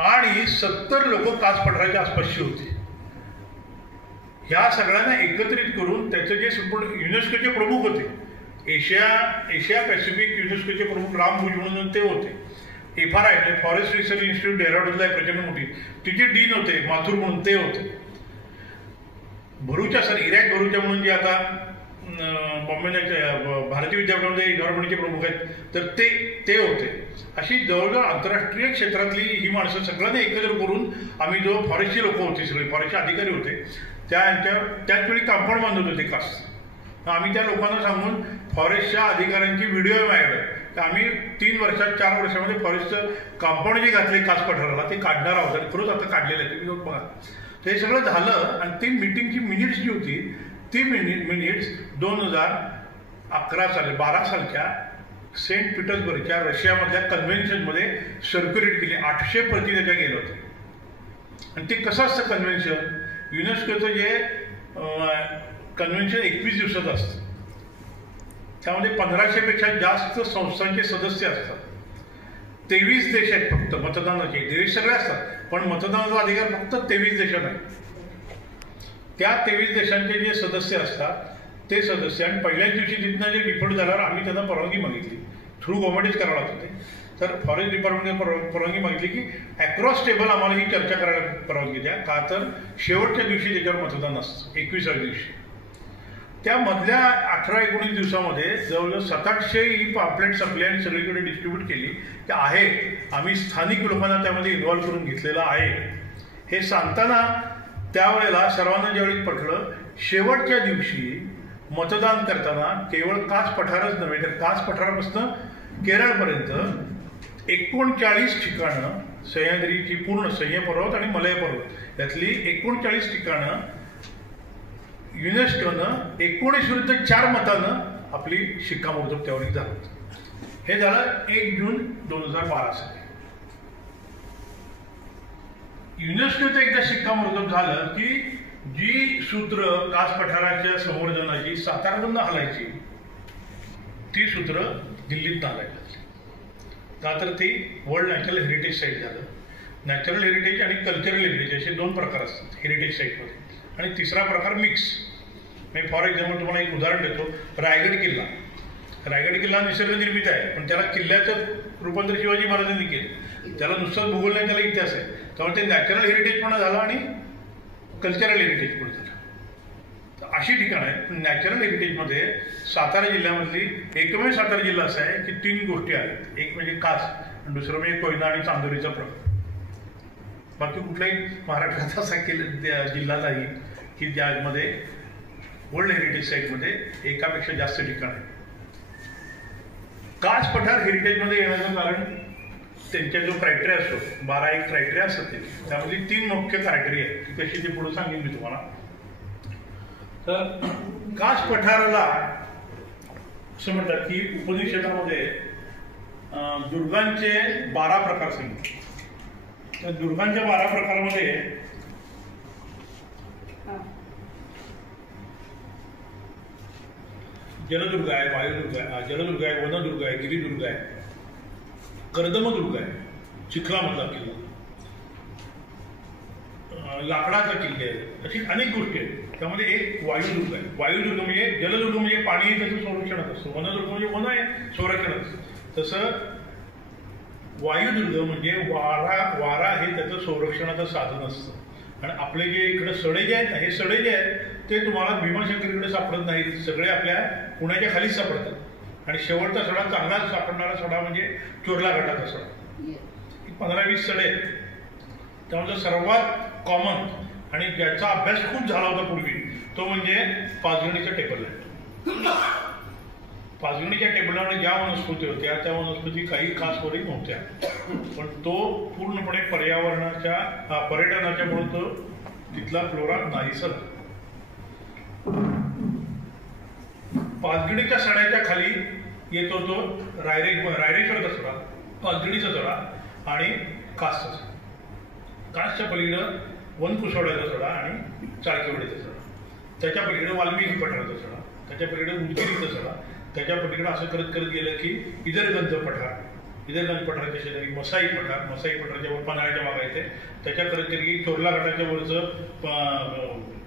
आणि 70 लोक कास पठाराच्या आसपासची होती. ह्या सगळ्यांना एकत्रित करून त्याचे जे युनेस्कोचे प्रमुख होते, एशिया पॅसिफिक युनेस्कोचे प्रमुख राम भुज म्हणून ते होते. FRI फॉरेस्ट रिसर्च इन्स्टिट्यूट डेहराडूनला आहे प्रचंड मोठी, तिचे डीन होते माथुर म्हणून ते होते. भरूच्या इरॅक भरूच्या म्हणून जे आता बॉम्बे भारतीय विद्यापीठामध्ये एन्व्हायरमेंटचे प्रमुख आहेत, तर ते होते. अशी जवळजवळ आंतरराष्ट्रीय क्षेत्रातली ही माणसं सगळ्यांना एकत्र करून आम्ही जो फॉरेस्टची लोक होती, सगळे फॉरेस्टचे अधिकारी होते, त्याच वेळी कंपाऊंड बांधत होते कास. आम्ही त्या लोकांना सांगून फॉरेस्टच्या अधिकाऱ्यांची व्हिडिओ मागवले, तर आम्ही 4 वर्षामध्ये फॉरेस्टचं कंपाऊंड जे घातले कास पठाराला ते काढणार आहोत. आणि खरंच आता काढलेलं आहे, तुम्ही बघा. ते सगळं झालं आणि ती मीटिंगची मिनिट्स जी होती ती मिनिट्स 2011 12 सालच्या सेंट पीटर्सबर्गच्या रशियामधल्या कन्व्हेन्शनमध्ये सर्क्युलेट केली. 800 प्रति त्याच्या गेलं होतं. आणि ते कसं असतं कन्व्हेन्शन, युनेस्कोचं जे कन्व्हेन्शन 21 दिवसाचं असतं, त्यामध्ये 1500 पेक्षा जास्त संस्थांचे सदस्य असतात. 23 देश आहेत फक्त मतदानाचे. देश सगळे असतात पण मतदानाचा अधिकार फक्त 23 देशात आहे. त्या 23 देशांचे जे सदस्य असतात ते सदस्य, आणि पहिल्याच दिवशी तिथनं जे डिफॉल्ट झाल्यावर आम्ही त्यांना परवानगी मागितली, थ्रू गव्हर्नमेंटच करावं लागतं ते. तर फॉरेस्ट डिपार्टमेंटने परवानगी मागितली की अक्रॉस टेबल आम्हाला ही चर्चा करायला परवानगी द्या, का तर शेवटच्या दिवशी त्याच्यावर मतदान असतं 21व्या दिवशी. त्या मधल्या 18-19 दिवसामध्ये जवळजवळ 700-800 ही पॅम्पलेट संपली आणि सगळीकडे डिस्ट्रीब्यूट केली की आहे, आम्ही स्थानिक लोकांना त्यामध्ये इन्व्हॉल्व्ह करून घेतलेलं आहे. हे सांगताना त्यावेळेला सर्वांना ज्यावेळी पटलं, शेवटच्या दिवशी मतदान करताना केवळ कास पठारच नव्हे तर कास पठारापासून केरळपर्यंत 39 ठिकाणं, सह्याद्रीची पूर्ण सह्य पर्वत आणि मलय पर्वत यातली 39 ठिकाणं युनेस्कोनं 19 विरुद्ध 4 मतानं आपली शिक्कामोर्तब त्यावर झालं. हे झालं 1 जून 2012 साली. युनेस्कोचं एकदा शिक्कामोर्तब झालं की जी सूत्र कास पठाराच्या संवर्धनाची सातारामधून हलायची ती सूत्र दिल्लीत हलायला लागली, का तर ती वर्ल्ड नॅचरल हेरिटेज साईट झालं. नॅचरल हेरिटेज आणि कल्चरल हेरिटेज असे 2 प्रकार असतात हेरिटेज साईटमध्ये. आणि तिसरा प्रकार मिक्स. मी फॉर एक्झाम्पल तुम्हाला एक उदाहरण देतो. रायगड किल्ला निसर्ग निर्मित आहे, पण त्याला किल्ल्याचं रूपांतर शिवाजी महाराजांनी केलं. त्याला नुसतं भूगोल नाही, त्याला इतिहास आहे. त्यामुळे ते नॅचरल हेरिटेज पण झालं आणि कल्चरल हेरिटेज पण झालं. तर अशी ठिकाणं आहेत. नॅचरल हेरिटेजमध्ये सातारा जिल्ह्यामधली एकमेव सातारा जिल्हा असा आहे की 3 गोष्टी आहेत. एक म्हणजे कास, आणि दुसरं म्हणजे कोयना आणि चांदोरीचा प्रकार. बाकी कुठलाही महाराष्ट्रात असा जिल्हा नाही की ज्यामध्ये वर्ल्ड हेरिटेज साईटमध्ये एकापेक्षा जास्त ठिकाण आहे. कास पठार हेरिटेजमध्ये येण्याचं कारण त्यांच्या जो क्रायटेरिया असतो, 12 क्रायटेरिया असतात त्यामध्ये 3 मुख्य क्रायटेरिया आहेत. ती कशी ते पुढे सांगेन मी तुम्हाला. तर कास पठाराला असं म्हणतात की उपनिषदामध्ये दुर्गांचे 12 प्रकार सांगितले. तर दुर्गांच्या 12 प्रकारामध्ये जलदुर्ग आहे, वायुदुर्ग आहे, जलदुर्ग आहे, वनदुर्ग आहे, गिरिदुर्ग आहे, कर्दमदुर्ग आहे, चिखलामधला किल्ला, लाकडाचा किल्ले आहे, अशी अनेक गोष्टी आहेत. त्यामध्ये एक वायुदुर्ग आहे. वायुदुर्ग म्हणजे जलदुर्ग म्हणजे पाणी त्याचं संरक्षणात असतं, वनदुर्ग म्हणजे वन आहे संरक्षणात असतं. तसं वायुदुर्ग म्हणजे वारा हे त्याचं संरक्षणाचं साधन असतं. आणि आपले जे इकडे सडे जे आहेत ना, हे सडे जे आहेत ते तुम्हाला भीमाशंकरीकडे सापडत नाहीत, सगळे आपल्या पुण्याच्या खालीच सापडतात. आणि शेवटचा सडा चांगला सापडणारा सडा म्हणजे चोरला घाटाचा सडा. 15-20 सडे आहेत. त्यामध्ये सर्वात कॉमन आणि ज्याचा अभ्यास खूप झाला होता पूर्वी तो म्हणजे पाचगणीचा टेबललँड. पाचगणीच्या टेबललँडला ज्या वनस्पती होत्या त्या वनस्पती काही खास वरी नव्हत्या, पण तो पूर्णपणे पर्यटनाच्या म्हणून तो तिथला फ्लोरा नाहीसा. पाचगणीच्या सड्याच्या खाली येतो तो रायरेश्वरचा सडा, पाचगणीचा सडा आणि कासचा सडा. कासच्या पलीकडं वनकुसवड्याचा सडा आणि चाळकेवाडीचा सडा, त्याच्या पलीकडे वाल्मिकी पठाराचा सडा, त्याच्या पलीकडे उदगिरीचा सडा, त्याच्या पलीकडे असं करत करत गेलं की इदरगंज पठार, इंद्रगंज पठाराच्या शेजारी मसाई पठाराच्या वर पन्हाळ्याच्या भागा येते, त्याच्याकडे तरी चोरला घाटाच्या वरचं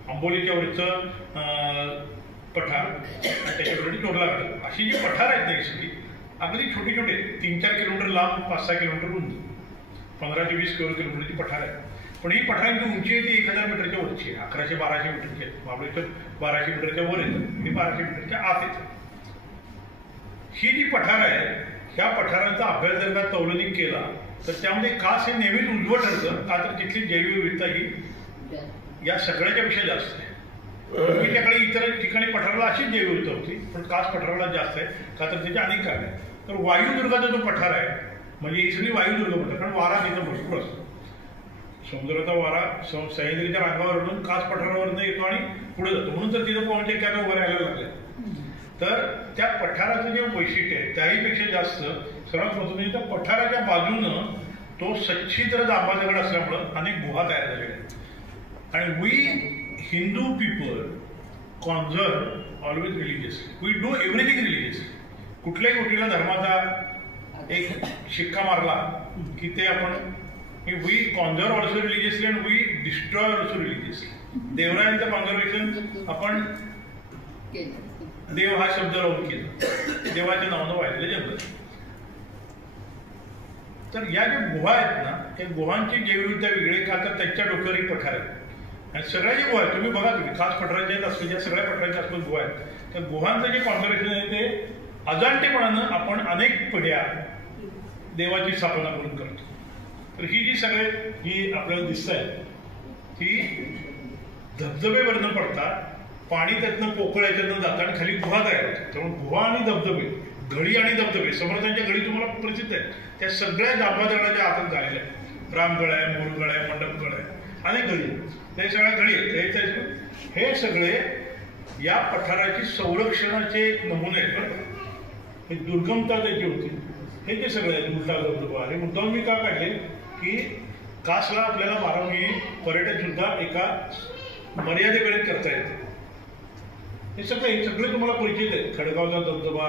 आंबोलीच्या वरचं पठार आणि त्याच्याकडे चोरला घाट, अशी जी पठार आहेत ना सगळी अगदी छोटे छोटे 3-4 किलोमीटर लांब, 5-6 किलोमीटर रुंद, 15 ते 20 किलोमीटरची पठार आहे. पण ही पठारांची उंची आहे ती 1000 मीटरच्या वरची आहे, 1100-1200 मीटरची आहे. महाबळेश्वर 1200 मीटरच्या वर येतं, हे 1200 मीटरच्या आत येतं. ही जी पठार आहे ह्या पठारांचा अभ्यास जर का तौलनिक केला तर त्यामध्ये कास हे नेहमीच उजवं ठरतं, का तर तिथली जैवविविधता ही या सगळ्याच्या पेक्षा जास्त आहे. त्याकडे इतर ठिकाणी पठाराला अशीच जैवविविधता होती, पण कास पठाराला जास्त आहे, का तर त्याचे अनेक कारण आहेत. तर वायुदुर्गाचा जो पठार आहे म्हणजे ही सगळी वायुदुर्ग म्हणतात, कारण वारा तिथं भरपूर असतो. समुद्राचा वारा सह्याद्रीच्या रांगावरून कास पठारावरनं येतो आणि पुढे जातो, म्हणून तर तिथं पवनचक्की आता उभं राहायला लागले. तर त्या पठाराचं जे वैशिष्ट्य आहे त्याहीपेक्षा जास्त सर्वात महत्त्वाचं म्हणजे त्या पठाराच्या बाजूनं तो सच्छिद्र जांभा दगड असल्यामुळं अनेक गुहा तयार झालेल्या आहेत. आणि we Hindu people conserve always religiously, we do everything religiously. कुठल्याही गोष्टीला धर्माचा एक शिक्का मारला की ते आपण we conserve also religiously and we destroy also religiously. देवरायांचं कॉन्झर्वेशन आपण देव हा शब्द लावून केला, देवाच्या नावानं वाहिलेलं जंगल. तर या ज्या गुहा आहेत ना त्या गुहांची जैवविविधता वेगळी, का तर त्याच्या डोक्यावर एक पठार आहे. आणि सगळ्या ज्या गुहा आहेत तुम्ही बघा, तुम्ही खास पठाराच्या असलेल्या सगळ्या पठाराच्या असलेल्या गुहा आहेत, त्या गुहांचं जे कॉन्झर्वेशन आहे ते अजाणतेपणानं आपण अनेक पिढ्या देवाची स्थापना करून करतो. तर ही जी सगळे ही आपल्याला दिसत आहे ती धबधबेवरनं पडतात, पाणी त्यातनं पोकळ्याच्यातनं जातं आणि खाली गुहा तयार होतात. त्यामुळे गुहा आणि धबधबे, घडी आणि धबधबे, समर्थांच्या घडी तुम्हाला प्रसिद्ध आहेत, त्या सगळ्या जांभा दगडाच्या आतच झालेल्या आहेत. रामगड आहे, मोरगड आहे, मंडपगड आहे, अनेक घडी, त्या सगळ्या घडी आहेत. हे सगळे या पठाराची संरक्षणाचे नमुने आहेत बरं. हे दुर्गमता त्याची होती, हे जे सगळे आहेत. उलटा धबधबा हे मुद्दाम मी का काढले की कासला आपल्याला 12 महिने पर्यटन सुद्धा एका मर्यादेकडे करता येते. हे सगळे तुम्हाला परिचित आहेत. खडगावचा धबधबा,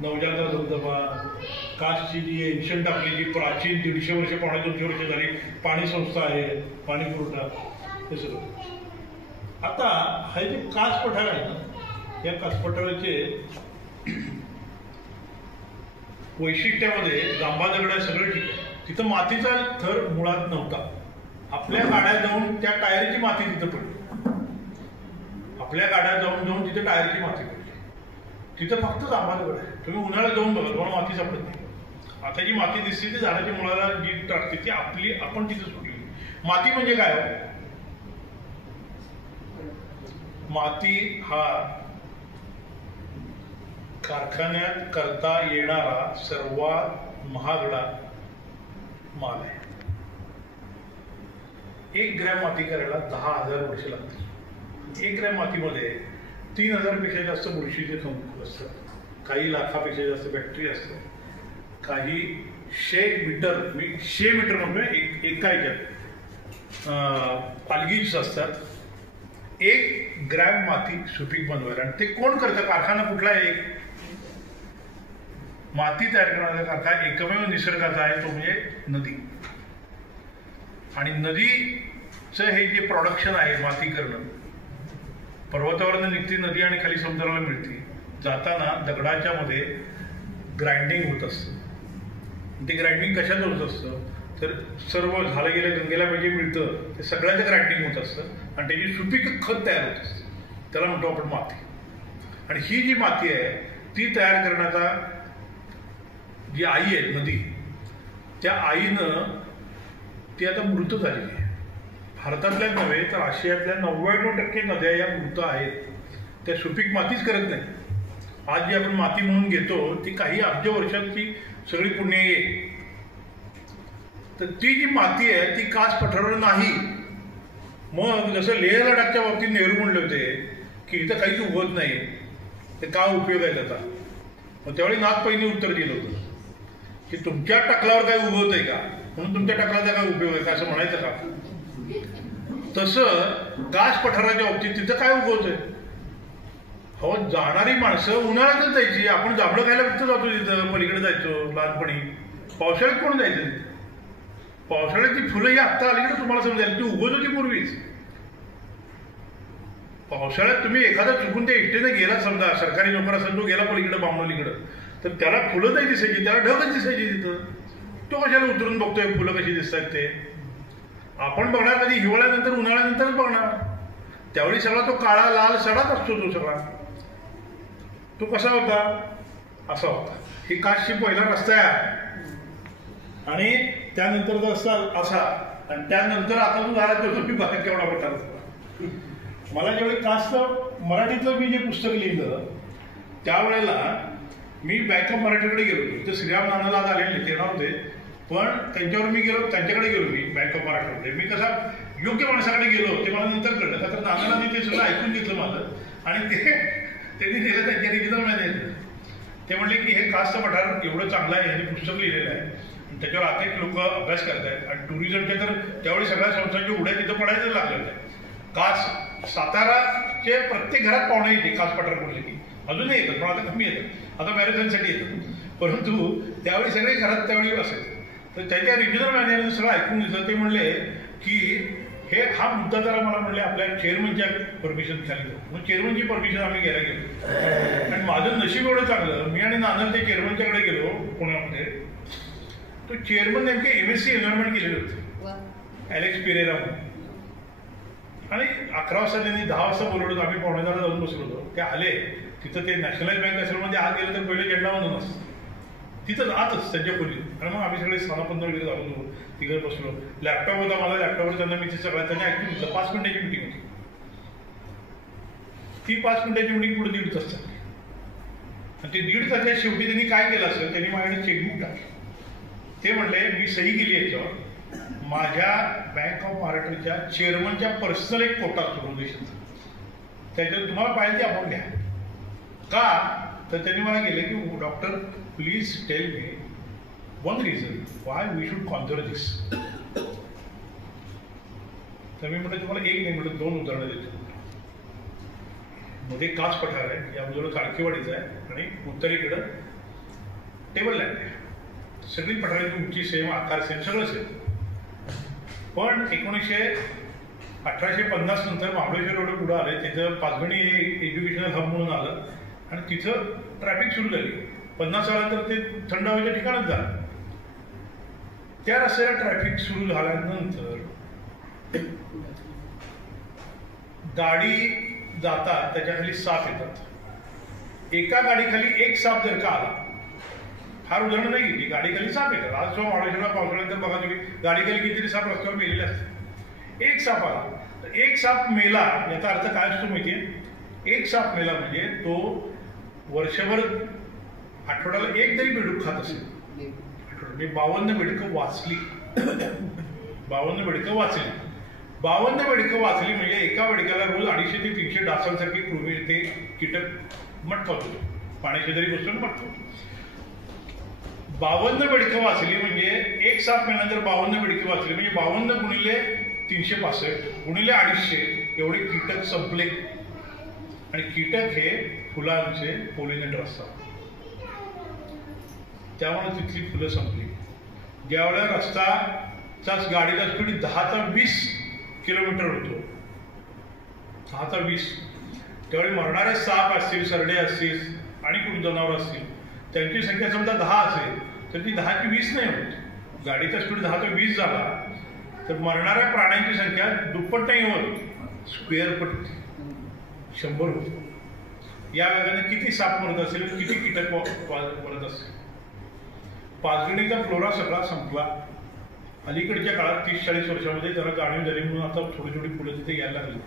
नवजाचा धबधबा, कासची जी एन्शंट आपली जी प्राचीन 150 वर्ष, 250 वर्ष झाली पाणी संस्था आहे, पाणी पुरवठा, हे सगळं. आता हे जे कास पठार आहे ना, या कास पठाराचे वैशिष्ट्यामध्ये जांभा दगड सगळं ठीक आहे, तिथं मातीचा थर मुळात नव्हता. आपल्या गाड्या जाऊन त्या टायरची माती तिथं पडली, आपल्या गाड्या जाऊन तिथे टायरची माती पडली, तिथं फक्त जांभा दगड आहे. तुम्ही उन्हाळ्यात जाऊन बघा, तुम्हाला माती सापडत नाही. आता जी माती दिसते ती झाडाच्या मुळाला जी टाकते ती आपली, आपण तिथं सुटली. माती म्हणजे काय? माती हा कारखान्यात करता येणारा सर्वात महागडा माल आहे. 1 ग्रॅम माती करायला 10,000 वर्ष लागतील. 1 ग्रॅम मातीमध्ये 3000 पेक्षा जास्त बुरशीचे संकुल असतात, काही लाखापेक्षा जास्त बॅक्टेरिया असतात, काही 100 मीटर, मी 100 मीटर म्हणतोय एका ह्याच्यात पालगीज असतात. 1 ग्रॅम माती सुपीक बनवायला, आणि ते कोण करतं? कारखाना कुठला आहे? माती तयार करणारा कारखाना एकमेव निसर्गाचा आहे, तो म्हणजे नदी. आणि नदीचं हे जे प्रोडक्शन आहे माती करणं, पर्वतावरनं निघते नदी आणि खाली समुद्राला मिळते. जाताना दगडाच्या मध्ये ग्राइंडिंग होत असतं. ते ग्राइंडिंग कशात होत असतं तर सर्व झालं गेलं गंगेला पाहिजे मिळतं ते सगळ्याचं ग्राइंडिंग होत असतं आणि त्याची सुपीक खत तयार होत असतं, त्याला म्हणतो आपण माती. आणि ही जी माती आहे ती तयार करण्याचा जी आई आहे नदी, त्या आईनं ती आता मृत झालेली आहे. भारतातल्या नव्हे तर आशियातल्या 99% नद्या या मृत आहेत, त्या सुपीक मातीच करत नाही. आज जी आपण माती म्हणून घेतो ती काही अब्ज वर्षांची सगळी पुण्य आहे. तर ती जी माती आहे ती कास पठारावर नाही. मग जसं लेह लडाखच्या बाबतीत नेहरू म्हणले होते की इथं काहीच उगवत नाही, ते का उपयोग आहे त्याचा? मग त्यावेळी नागपैंनी उत्तर दिलं होतं की तुमच्या टकलावर काय उगवत आहे का, म्हणून तुमच्या टकलाचा काय उपयोग आहे का असं म्हणायचं का? तसं कास पठाराच्या बाबतीत तिथं काय उगवत आहे? हो, जाणारी माणसं उन्हाळ्यातच जायची. आपण जांभळं खायला फक्त जातो तिथं, पलीकडे जायचो लहानपणी. पावसाळ्यात कोण जायचं? पावसाळ्याची फुलं ही आत्ता अलीकडे तुम्हाला समजायला ती उगवत होती पूर्वीच. पावसाळ्यात तुम्ही एखादा चुकून त्या इष्टेने गेला, समजा सरकारी नोकर असेल, तो गेला पलीकडे बांबोलीकडं, तर त्याला फुलं नाही दिसायची, त्याला ढगच दिसायची तिथं. तो कशाला उतरून बघतोय फुलं कशी दिसतात ते? आपण बघणार कधी हिवाळ्यानंतर, उन्हाळ्यानंतरच बघणार. त्यावेळी सगळा तो काळा लाल सडाच असतो तो सगळा. तो कसा होता? असा होता. ही काशची पहिला रस्ता आहे आणि त्यानंतरचा रस्ता असा, आणि त्यानंतर आता जो झाला तो तुम्ही बघा केवढा मोठा रस्ता. मला ज्यावेळी कास्ट मराठीतलं मी जे पुस्तक लिहिलं त्यावेळेला मी बँक ऑफ मराठीकडे गेलो होतो. ते श्रीराम नानाला आज आलेले ते नव्हते, पण त्यांच्यावर मी गेलो, त्यांच्याकडे गेलो मी बँक ऑफ मराठीमध्ये. मी कसा योग्य माणसाकडे गेलो ते मला नंतर कळलं, का तर नानाला मी ते सगळं ऐकून घेतलं माझं, आणि त्यांनी दिलं त्यांच्या रिजिनल मॅनेजर. ते म्हणले की हे कास्ट पठार एवढं चांगलं आहे, यांनी पुस्तक लिहिलेलं आहे आणि त्याच्यावर अनेक लोक अभ्यास करत आहेत, आणि टुरिझमच्या तर त्यावेळी सगळ्या संस्थांच्या उड्या तिथं पडायचं लागलेलं आहे. कास साताराचे प्रत्येक घरात पाहुणे येते कास पठार बोलले की, अजूनही येतात पण आता कमी येतात, आता मॅरेथॉनसाठी येतात, परंतु त्यावेळी सगळे घरात त्यावेळी असायचे. तर त्याच्या रिजनल मॅनेजरने सगळं ऐकून घेतलं. ते म्हणले की हा मुद्दा जरा मला म्हणले आपल्या चेअरमनच्या परमिशन खाली, मग चेअरमनची परमिशन आम्ही घ्यायला गेलो. आणि माझं नशीब एवढं चांगलं, मी आणि नाना ते चेअरमनच्याकडे गेलो पुण्यामध्ये. तो चेअरमन नेमके MSc एन्व्हायरमेंट केलेले होते, अलेक्स पेरेरा म्हणून. आणि 11 वाजता त्यांनी 10 वाजता बोलवलं होतं. आम्ही पावणेदारा जाऊन बसलो होतो. ते आले तिथं, ते नॅशनलाइज बँक असल्यामध्ये आत गेलं तर पहिले झेंडा बांधूनच तिथं आतच त्यांच्या खोली. आणि मग आम्ही सगळे 6-15 वगैरे जाऊन तिकडे बसलो. लॅपटॉप होता माझा, लॅपटॉपवर त्यांना मी ते सगळं त्यांनी ऐकून घेतलं. 5 मिनिटाची मिटिंग होती ती. 5 मिनिटाची मिटिंग पुढे 1.5 तास चालली. आणि ते 1.5 तासाच्या शेवटी त्यांनी काय केलं असेल, त्यांनी माझ्याकडे चेकबुक टाकलं. ते म्हणले मी सही केली याच्यावर, माझ्या बँक ऑफ महाराष्ट्राच्या चेअरमनच्या पर्सनल एक कोटा असतो डोनेशनचा, त्याच्यात तुम्हाला पाहिजे ते आपण घ्या. का तर त्यांनी मला गेले की doctor please tell me one reason why we should conserve this. तर मी म्हटलं तुम्हाला एक नाही म्हटलं 2 उदाहरणं देतो. मध्ये कास पठार आहे, या बाजूला काळकीवाडीचं आहे, आणि उत्तरेकडं टेबल लँड आहे. सगळी पठाराची उंची सेम, आकार सेम, सगळं सेम. पण 1850 नंतर महाबळेश्वर रोड पुढे आले, तिथं पाचगणी हे एज्युकेशनल हब म्हणून आलं, आणि तिथं ट्रॅफिक सुरू झाली. 50 सालानंतर ते थंड हवेच्या ठिकाणच झालं. त्या रस्त्याला ट्रॅफिक सुरू झाल्यानंतर गाडी जातात त्याच्या खाली साप येतात. एका गाडीखाली एक साप जर का आला, फार उदाहरण नाही घेतली, गाडीखाली साप येतात. आज जेव्हा महाबळेश्वरला पावसाळ्यानंतर बघा तुम्ही गाडीखाली कितीतरी साप रस्त्यावर मेलेले असतात. एक साप आला तर एक साप मेला, याचा अर्थ काय असतो माहितीये? एक साप मेला म्हणजे तो वर्षभर आठवड्याला एक तरी बेडूक खात असेल. म्हणजे 52 बेडकं वाचली. 52 बेडकं वाचली. 52 बेडकं वाचली म्हणजे एका बेडक्याला रोज 250 ते 300 डासांसारखी कृमी ते कीटक मटकावत होतो. पाण्याच्या जरी बसून मटकावतो. 52 बेडकं वाचली म्हणजे एक साप मेल्यानंतर 52 बेडकं वाचली म्हणजे 52 गुणिले 365 गुणिले 250 एवढे कीटक संपले. आणि कीटक हे फुलांचे पोलिनेटर असतात. त्यामुळे तिथली फुलं संपली. ज्यावेळेला रस्ताचा गाडीचा स्पीड 10 ते 20 किलोमीटर होतो, 10 ते 20, त्यावेळी मरणारे साप असतील, सरडे असतील आणि कुठे जनावर असतील, त्यांची संख्या समजा 10 असेल तर ती 10 की 20 नाही होत. गाडीचा स्पीड 10 ते 20 झाला तर मरणाऱ्या प्राण्यांची संख्या दुप्पट नाही होत, स्क्वेअर पट 100 होतो. या वेगाने किती साप मरत असेल, किती कीटक मरत असेल. पाचगणीचा फ्लोरा सगळा संपला. अलीकडच्या काळात 30-40 वर्षामध्ये जरा जाणीव झाली म्हणून आता छोटी छोटी फुलं तिथे यायला लागली.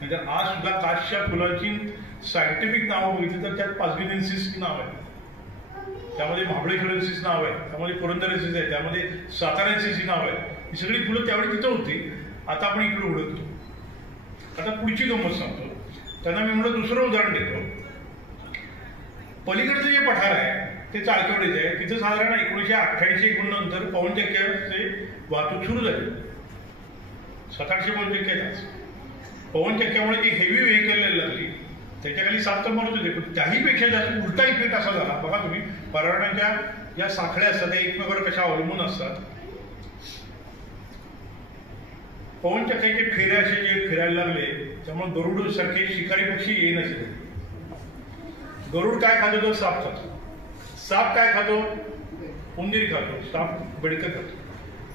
नाहीतर आज सुद्धा काचच्या फुलाची सायंटिफिक नावं बघितली तर त्यात पाचगणीन्सिस नाव आहे, त्यामध्ये महाबळेश्वरेन्सिस नाव आहे, त्यामध्ये पुरंदरेन्सिस आहे, त्यामध्ये सातारेन्सिस ही नाव आहे. ही सगळी फुलं त्यावेळी तिथं होती. आता आपण इकडे उडवतो. आता पुढची गंमत सांगतो. त्यांना मी म्हणलं दुसरं उदाहरण देतो. पलीकडचं जे पठार आहे ते चाळकेवाडीचं आहे. तिथं साधारण 1988 नंतर पवनचक्क्याचे वाहतूक सुरू झाली. 700-800 पवनचक्क्या आहेत. पवनचक्क्यामुळे जी हेवी व्हेकल यायला लागली त्याच्याखाली साप तर मरत होते, पण त्याहीपेक्षा जास्त उलटा इफेक्ट असा झाला. बघा तुम्ही पर्यावरणाच्या ज्या साखळ्या असतात त्या एकमेकांवर कशा अवलंबून असतात. पवन चक्क्याचे फेरे असे जे फिरायला लागले त्यामुळे गरुड सारखे शिकारी पक्षी येईनच. गरुड काय खातो तर साप खातो. साप काय खातो? उंदीर खातो. साप बेडकं खातो.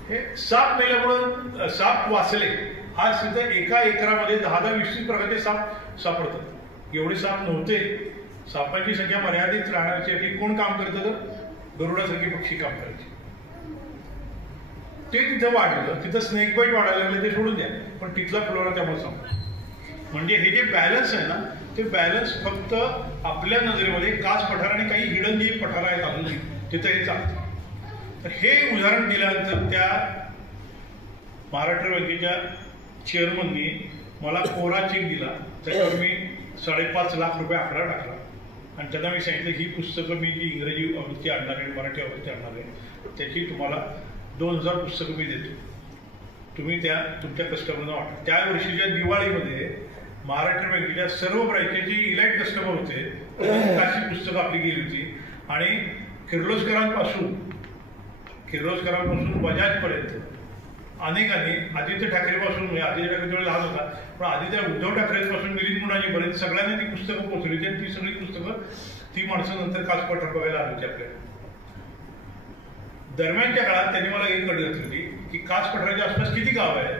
हे साप मेल्यामुळं साप वाचले. आज सुद्धा एका एकरामध्ये 10-20 प्रकारचे साप सापडतात. एवढे साप नव्हते. सापांची संख्या मर्यादित राहण्यासाठी कोण काम करतं तर गरुडासारखे पक्षी काम करायचे. ते तिथं वाढलं, तिथं स्नेक बाईट वाढायला लागले ते सोडून द्या, पण तिथला फ्लोरा त्यामुळे सांगतो. म्हणजे हे जे बॅलन्स आहे ना ते बॅलन्स फक्त आपल्या नजरेमध्ये कास पठार आणि काही हिडन जी पठार आहेत अजूनही तिथं हे चालतं. तर हे उदाहरण दिल्यानंतर त्या महाराष्ट्र बँकेच्या चेअरमननी मला कोरा चेक दिला. त्याच्यावर मी 5.5 लाख रुपये आकडा टाकला आणि त्यांना मी सांगितलं ही पुस्तकं मी जी इंग्रजी आवृत्ती आणणार आहे, मराठी आवृत्ती आणणार आहे, त्याची तुम्हाला 2000 पुस्तकं मी देतो. तुम्ही त्या तुमच्या कस्टमरना वाटा. त्या वर्षीच्या दिवाळीमध्ये महाराष्ट्र बँकेच्या सर्व ब्रँचेची इलाइट कस्टमर होते. अशी पुस्तकं आपली गेली होती आणि किर्लोस्करांपासून बजाजपर्यंत अनेकांनी आदित्य ठाकरेपासून, म्हणजे आदित्य ठाकरे जेव्हा लहान होता पण आदित्य उद्धव ठाकरेपासून मिलिंद मुंडाजीपर्यंत सगळ्यांनी ती पुस्तकं पोचवली होती. आणि ती सगळी पुस्तकं ती माणसं नंतर कास पठार बघायला आली होती आपल्याला. दरम्यानच्या काळात त्यांनी मला एक कड घातली की कास पठाराच्या आसपास किती गाव आहे,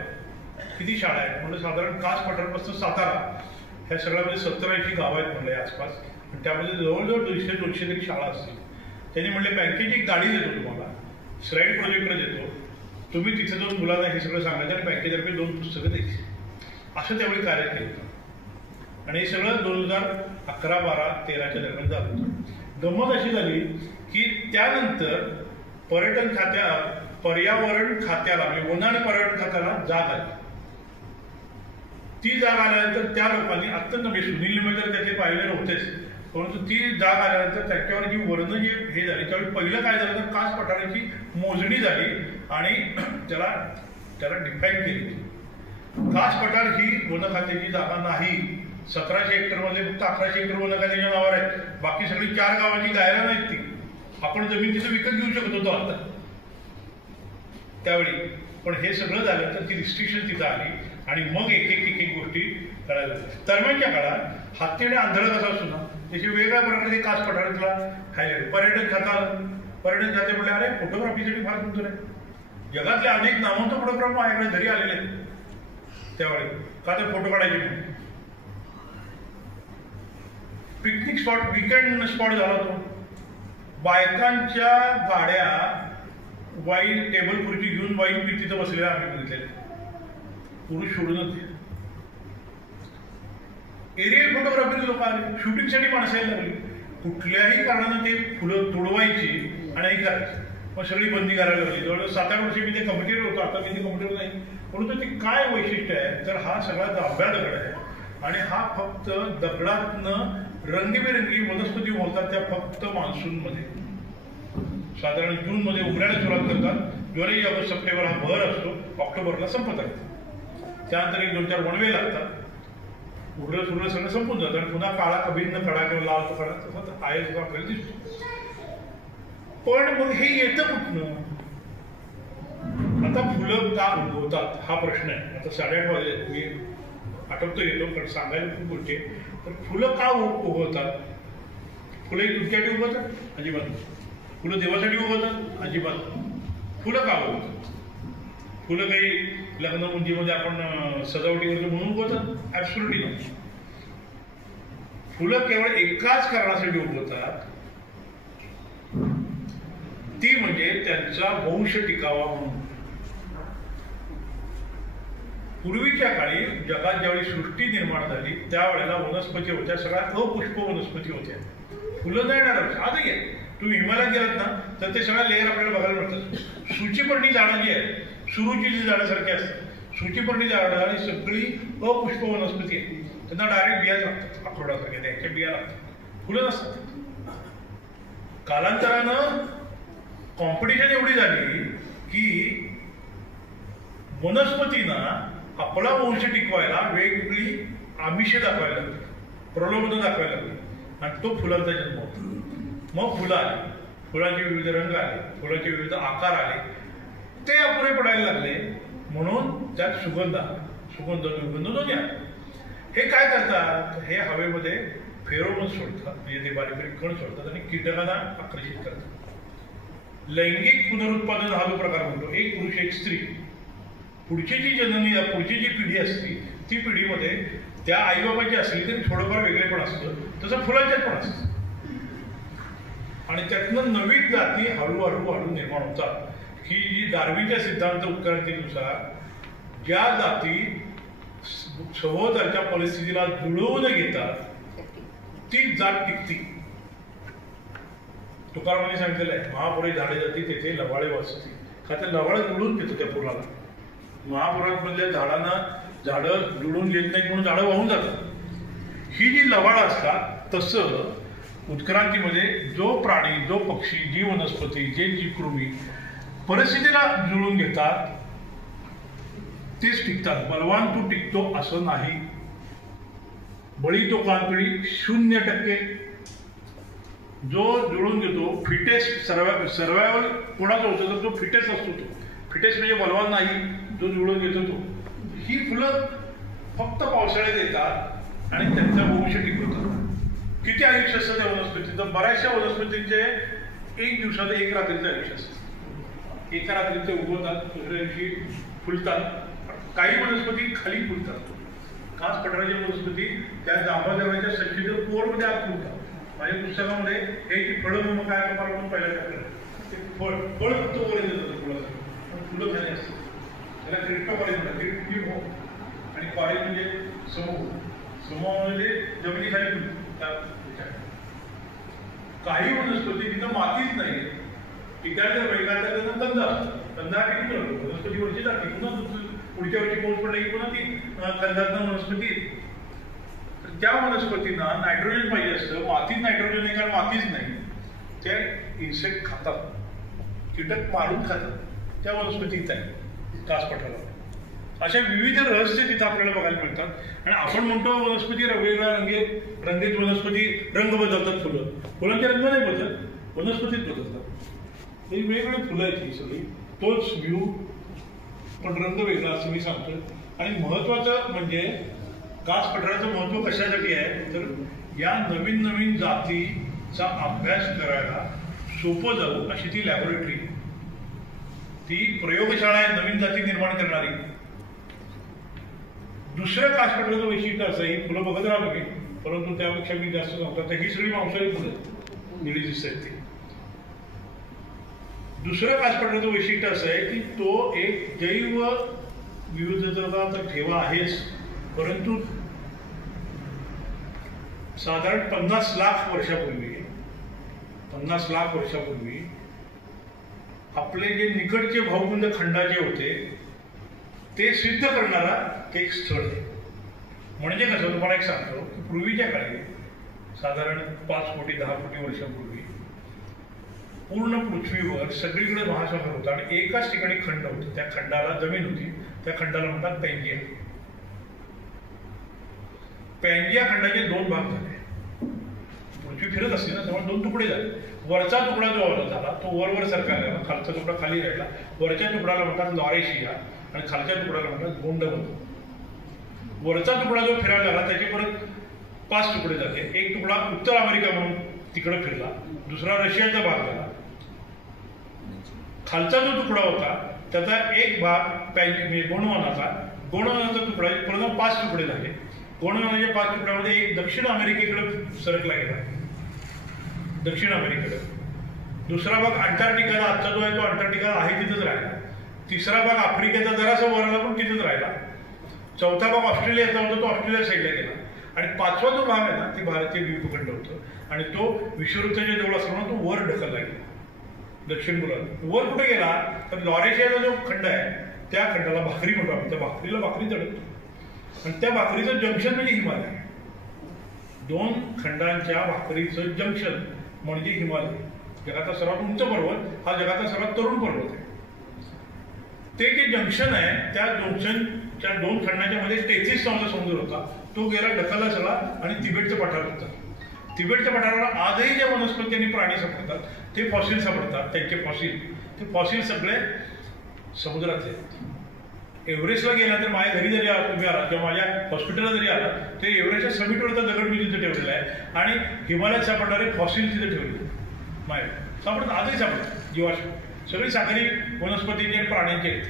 किती शाळा आहेत. म्हणजे साधारण कास पठारापासून सातारा ह्या सगळ्यामध्ये 70-80 गाव आहेत म्हणले आसपास. आणि त्यामध्ये जवळजवळ 200-200 तरी शाळा असतील. त्यांनी म्हणले बँकेची एक गाडी देतो तुम्हाला, स्लाईड प्रोजेक्टर देतो, तुम्ही तिथे जाऊन मुलांना हे सगळं सांगायचं आणि बँकेतर्फे 2 पुस्तकं द्यायची. असं त्यावेळी कार्य केलं आणि हे सगळं 2011, 12, 13च्या दरम्यान झालं होतं. गंमत अशी झाली की त्यानंतर पर्यावरण खात्याला म्हणजे वन आणि पर्यटन खात्याला जाग आली. ती जाग आल्यानंतर त्या लोकांनी अत्यंत म्हणजे सुनील निमे तर त्याचे पाहिलेले होतेच, परंतु ती जाग आल्यानंतर त्याच्यावर जी वर्ण जी हे झाली त्यावेळी पहिलं काय झालं तर कास पठाराची मोजणी झाली आणि त्याला डिफाईन केली. कास पठार ही वन खात्याची जागा नाही. 1700 हेक्टरमध्ये फक्त 1100 हेक्टर वन खात्याच्या नावावर आहे. बाकी सगळी 4 गावांची गायला नाहीत. ती आपण जमीन तिथं विकत घेऊ शकत होतो आता त्यावेळी. पण हे सगळं झालं तर ती रिस्ट्रिक्शन तिथं आली आणि मग एक गोष्टी करायला लागल्या. दरम्यानच्या काळात हत्ती आणि आंधळ कसा असतो ना त्याची वेगळ्या प्रकारचे कास पठारातला खायला. पर्यटन खाते म्हणले अरे फोटोग्राफीसाठी फार सुंदर आहे. जगातले अनेक नामवंत फोटोग्राफर माझ्याकडे घरी आलेले आहेत त्यावेळी. का तर फोटो काढायचे म्हणून. पिकनिक स्पॉट, विकेंड स्पॉट झाला तो. बायकांच्या गाड्या वाईन टेबल खुर्ची घेऊन वाईन पी तिथं बसलेल्या आम्ही बघितलेले. पुरुष सोडूनच एरियल फोटोग्राफीचे लोक आले, शूटिंगसाठी माणसं यायला लागली. कुठल्याही कारणानं ते फुलं तोडवायची आणि हे करायची. मग सगळी बंदी करायला लागली. जवळजवळ 7-8 वर्षी मी ते कमिटीवर होतो. आता मी ते कमिटीवर नाही. परंतु ते काय वैशिष्ट्य आहे तर हा सगळा जांभ्या दगड आहे आणि हा फक्त दगडातनं रंगीबेरंगी वनस्पती होतात त्या फक्त मान्सूनमध्ये. साधारण जूनमध्ये उघडायला सुरुवात करतात. जुलै, ऑगस्ट, सप्टेंबर हा भर असतो. ऑक्टोबरला संपत आहे. त्यानंतर 1-2-4 वणवे लागतात. उघडं सुरलं सगळं संपून जातं आणि पुन्हा काळा कभिन्न खडा किंवा लाल खडा तसं आहे सुद्धा आपल्याला दिसतो. पण मग हे येतं कुठनं? आता फुलं का उगवतात हा प्रश्न आहे. आता 8:30 वाजले. मी आठवतो येतो कारण सांगायला खूप गोष्टी. तर फुलं का उगवतात? फुलं तुमच्यासाठी उगवतात? अजिबात. फुलं देवासाठी उगवतात? अजिबात. फुलं का उगवतात? फुलं काही लग्न मुंजीमध्ये आपण सजावटीवरती म्हणून उगवतात? ऍब्सोल्युटली नाही. फुलं केवळ एकाच कारणासाठी उगवतात, ती म्हणजे त्यांचा वंश टिकावा म्हणून. पूर्वीच्या काळी जगात ज्यावेळी सृष्टी निर्माण झाली त्यावेळेला वनस्पती होत्या, सगळ्या अपुष्प वनस्पती होत्या. फुलं नाही येणार. आजही आहे. तुम्ही हिमालयात गेलात ना तर ते सगळ्या लेअर आपल्याला बघायला मिळतात. सूचीपर्णी झाडं जी आहेत, सुरूची जी झाडासारखी असतात, सूचीपर्णी झाडं आणि सगळी अपुष्प वनस्पती आहे. त्यांना डायरेक्ट बिया लागतात. आठवड्यासारख्या त्याच्या बिया लागतात, फुलं नसतात. कालांतरानं कॉम्पिटिशन एवढी झाली की वनस्पतींना आपला वंश टिकवायला वेगवेगळी आमिषे दाखवायला लागली, प्रलोभनं दाखवायला लागली आणि तो फुलांचा जन्म होतो. मग फुलं आली. फुलांचे विविध रंग आले, फुलांचे विविध आकार आले, ते अपुरे पडायला लागले, म्हणून त्यात सुगंध दुर्गंध दोन्ही आले. हे काय करतात, हे हवेमध्ये फेरोमोन सोडतात, म्हणजे ते बारीक बारीक कण सोडतात आणि कीटकांना आकर्षित करतात. लैंगिक पुनरुत्पादन हा जो प्रकार म्हणतो, एक पुरुष एक स्त्री, पुढची जी पिढी असते ती पिढीमध्ये त्या आईबाबाची असली तरी थोडंफार वेगळेपण असतं, तसं फुलांच्यात पण असतं. आणि त्यातनं नवीन जाती हळूहळू निर्माण होतात, की जी डार्विनच्या सिद्धांत उत्क्रांतीनुसार ज्या जाती सभोवतालच्या परिस्थितीला जुळवून घेतात ती जात टिकती. तुकारामांनी सांगितलेलं आहे, महापुरे झाडे जाती तेथे लवाळे वसती. का ते लवाळ जुळून घेतो त्या पुराला. महापुरात मधल्या झाडं जुळून घेत नाहीत म्हणून झाडं वाहून जातात. ही जी लवाळ असतात, तसं उत्क्रांतीमध्ये जो प्राणी, जो पक्षी, जी वनस्पती, जे जीवकृमी परिस्थितीला जुळून घेतात तेच टिकतात. बलवान तो टिकतो असं नाही. बळी तो कानपिळी 0%. जो जुळून घेतो, फिटेस्ट सर्वायवल कोणाचा होतो तर तो फिटेस्ट असतो. तो फिटेस्ट म्हणजे बलवान नाही, जो जुळून घेतो तो. ही फुलं फक्त पावसाळ्यात येतात आणि त्यांचं भविष्य टिकवतात. किती आयुष्य असतं त्या वनस्पतीचं? तर बऱ्याचशा वनस्पतींचे 1 दिवसाचं 1 रात्रीचं आयुष्य असतं. एका रात्रीचे उगवतात, दुसऱ्या दिवशी फुलतात. काही वनस्पती खाली फुलतात. खास पठाराच्या वनस्पती त्या जांभळाच्या सच्चित्र पोरमध्ये आत फुलतात. माझ्या पुस्तकामध्ये हे की फळं मग काय प्रकार म्हणून पहिल्या टाकलं ते फळ फक्त वर येतं फुलाचं, पण फुलं खाली असतात. त्याला क्रिप्टोकॉरेज म्हणतात. क्रिप्टो आणि कॉरेज म्हणजे समूह म्हणजे जमिनीखाली फुलतात. काही वनस्पती तिथं मातीच नाही, पिकाच्या वेगाचा कंद असतो. कंदा टिकून राहतो, वनस्पती वरची जाते, पुन्हा पुढच्या वर्षी पाऊस पडला की पुन्हा ती कंदातनं वनस्पती. त्या वनस्पतींना नायट्रोजन पाहिजे असतं, मातीत नायट्रोजन नाही, कारण मातीच नाही. ते इन्सेक्ट खातात, कीटक मारून खातात. त्या वनस्पतीत आहे कास पठारावर. अशा विविध रहस्य तिथं आपल्याला बघायला मिळतात. आणि आपण म्हणतो वनस्पती वेगवेगळ्या रंगीत वनस्पती रंग बदलतात. फुलांचे रंग नाही बदलत, वनस्पतीत बदलतात. वेगवेगळी फुलं आहेत ही सगळी, तोच व्ह्यू पण रंग वेगळा असं मी सांगतो. आणि महत्वाचं म्हणजे कास पठाराचं महत्व कशासाठी आहे तर या नवीन जातीचा अभ्यास करायला सोपं जाऊ अशी ती लॅबोरेटरी, ती प्रयोगशाळा आहे नवीन जाती निर्माण करणारी. दुसरं कास पठाराचं वैशिष्ट्य असं, ही फुलं बघत राहा तुम्ही, परंतु त्यापेक्षा मी जास्त सांगतो, ही सगळी मांसाहारी फुलं निळी दिसत आहेत. दुसरं कास पठाराचं वैशिष्ट्य असं आहे की तो एक जैव विविधता तर ठेवा आहेच, परंतु साधारण 50 लाख वर्षापूर्वी आपले जे निकटचे भाऊबंद खंडाचे होते ते सिद्ध करणारा एक स्थळ आहे. म्हणजे कसं तुम्हाला एक सांगतो की पूर्वीच्या काळी साधारण 5 कोटी 10 कोटी वर्षापूर्वी पूर्ण पृथ्वीवर सगळीकडे महासागर होता आणि एकाच ठिकाणी खंड होतं. त्या खंडाला जमीन होती, त्या खंडाला म्हणतात पॅंजिया. पॅंजिया खंडाचे 2 भाग झाले. पृथ्वी फिरत असते ना, तेव्हा 2 तुकडे झाले. वरचा तुकडा जो झाला तो वर सरकारला, खालचा तुकडा खाली राहिला. वरच्या तुकड्याला म्हणतात लॉरेशिया आणि खालच्या तुकड्याला म्हणतात गोंडवन. वरचा तुकडा जो फिरायला लागला त्याचे परत 5 तुकडे झाले. एक तुकडा उत्तर अमेरिका म्हणून तिकडे फिरला, दुसरा रशियाचा भाग झाला. खालचा जो तुकडा होता त्याचा एक भाग गोंडवानाचा तुकडा पूर्ण 5 तुकडे झाले. गोंडवानाच्या 5 तुकड्यामध्ये एक दक्षिण अमेरिकेकडे सरकला गेला, दक्षिण अमेरिकेकडे. दुसरा भाग अंटार्क्टिकाचा, आजचा जो आहे तो अंटार्क्टिका आहे तिथंच राहिला. तिसरा भाग आफ्रिकेचा जरासा वरला पण तिथंच राहिला. चौथा भाग ऑस्ट्रेलियाचा होता, तो ऑस्ट्रेलिया साईडला गेला. आणि 5वा जो भाग आहे ना ते भारतीय द्वीपखंड होतं आणि तो विषुववृत्ताच्या जवळ असल्यामुळे तो वर ढकलला गेला दक्षिण गोलार्धात. वर कुठे गेला तर लॉरेशियाचा जो खंड आहे त्या खंडाला भाकरी म्हणतो आपण, त्या भाकरीला भाकरी चढतो आणि त्या भाकरीचं जंक्शन म्हणजे हिमालय. 2 खंडांच्या भाकरीचं जंक्शन म्हणजे हिमालय. जगाचा सर्वात उंच पर्वत हा जगाचा सर्वात तरुण पर्वत आहे. ते जे जंक्शन आहे त्या जंक्शनच्या 2 खंडांच्या मध्ये 33 नावाचा समुद्र होता, तो गेला ढकलला सगळा आणि तिबेटचं पठार होता. तिबेटच्या पठारावर आजही ज्या वनस्पती आणि प्राणी सापडतात ते फॉसिल सापडतात. त्यांचे फॉसिल, ते फॉसिल सगळे समुद्रातले आहेत. एव्हरेस्टला गेला तर माझ्या घरी जरी तुम्ही आला किंवा माझ्या हॉस्पिटलला जरी आला ते एव्हरेस्टच्या समिटवरचा दगड मी तिथे ठेवलेला आहे आणि हिमालयात सापडणारे फॉसिल तिथे ठेवले माझ्या सापडतात. आजही सापडतात जीवाश्म, सगळी सागरी वनस्पतींची आणि प्राण्यांची आहेत.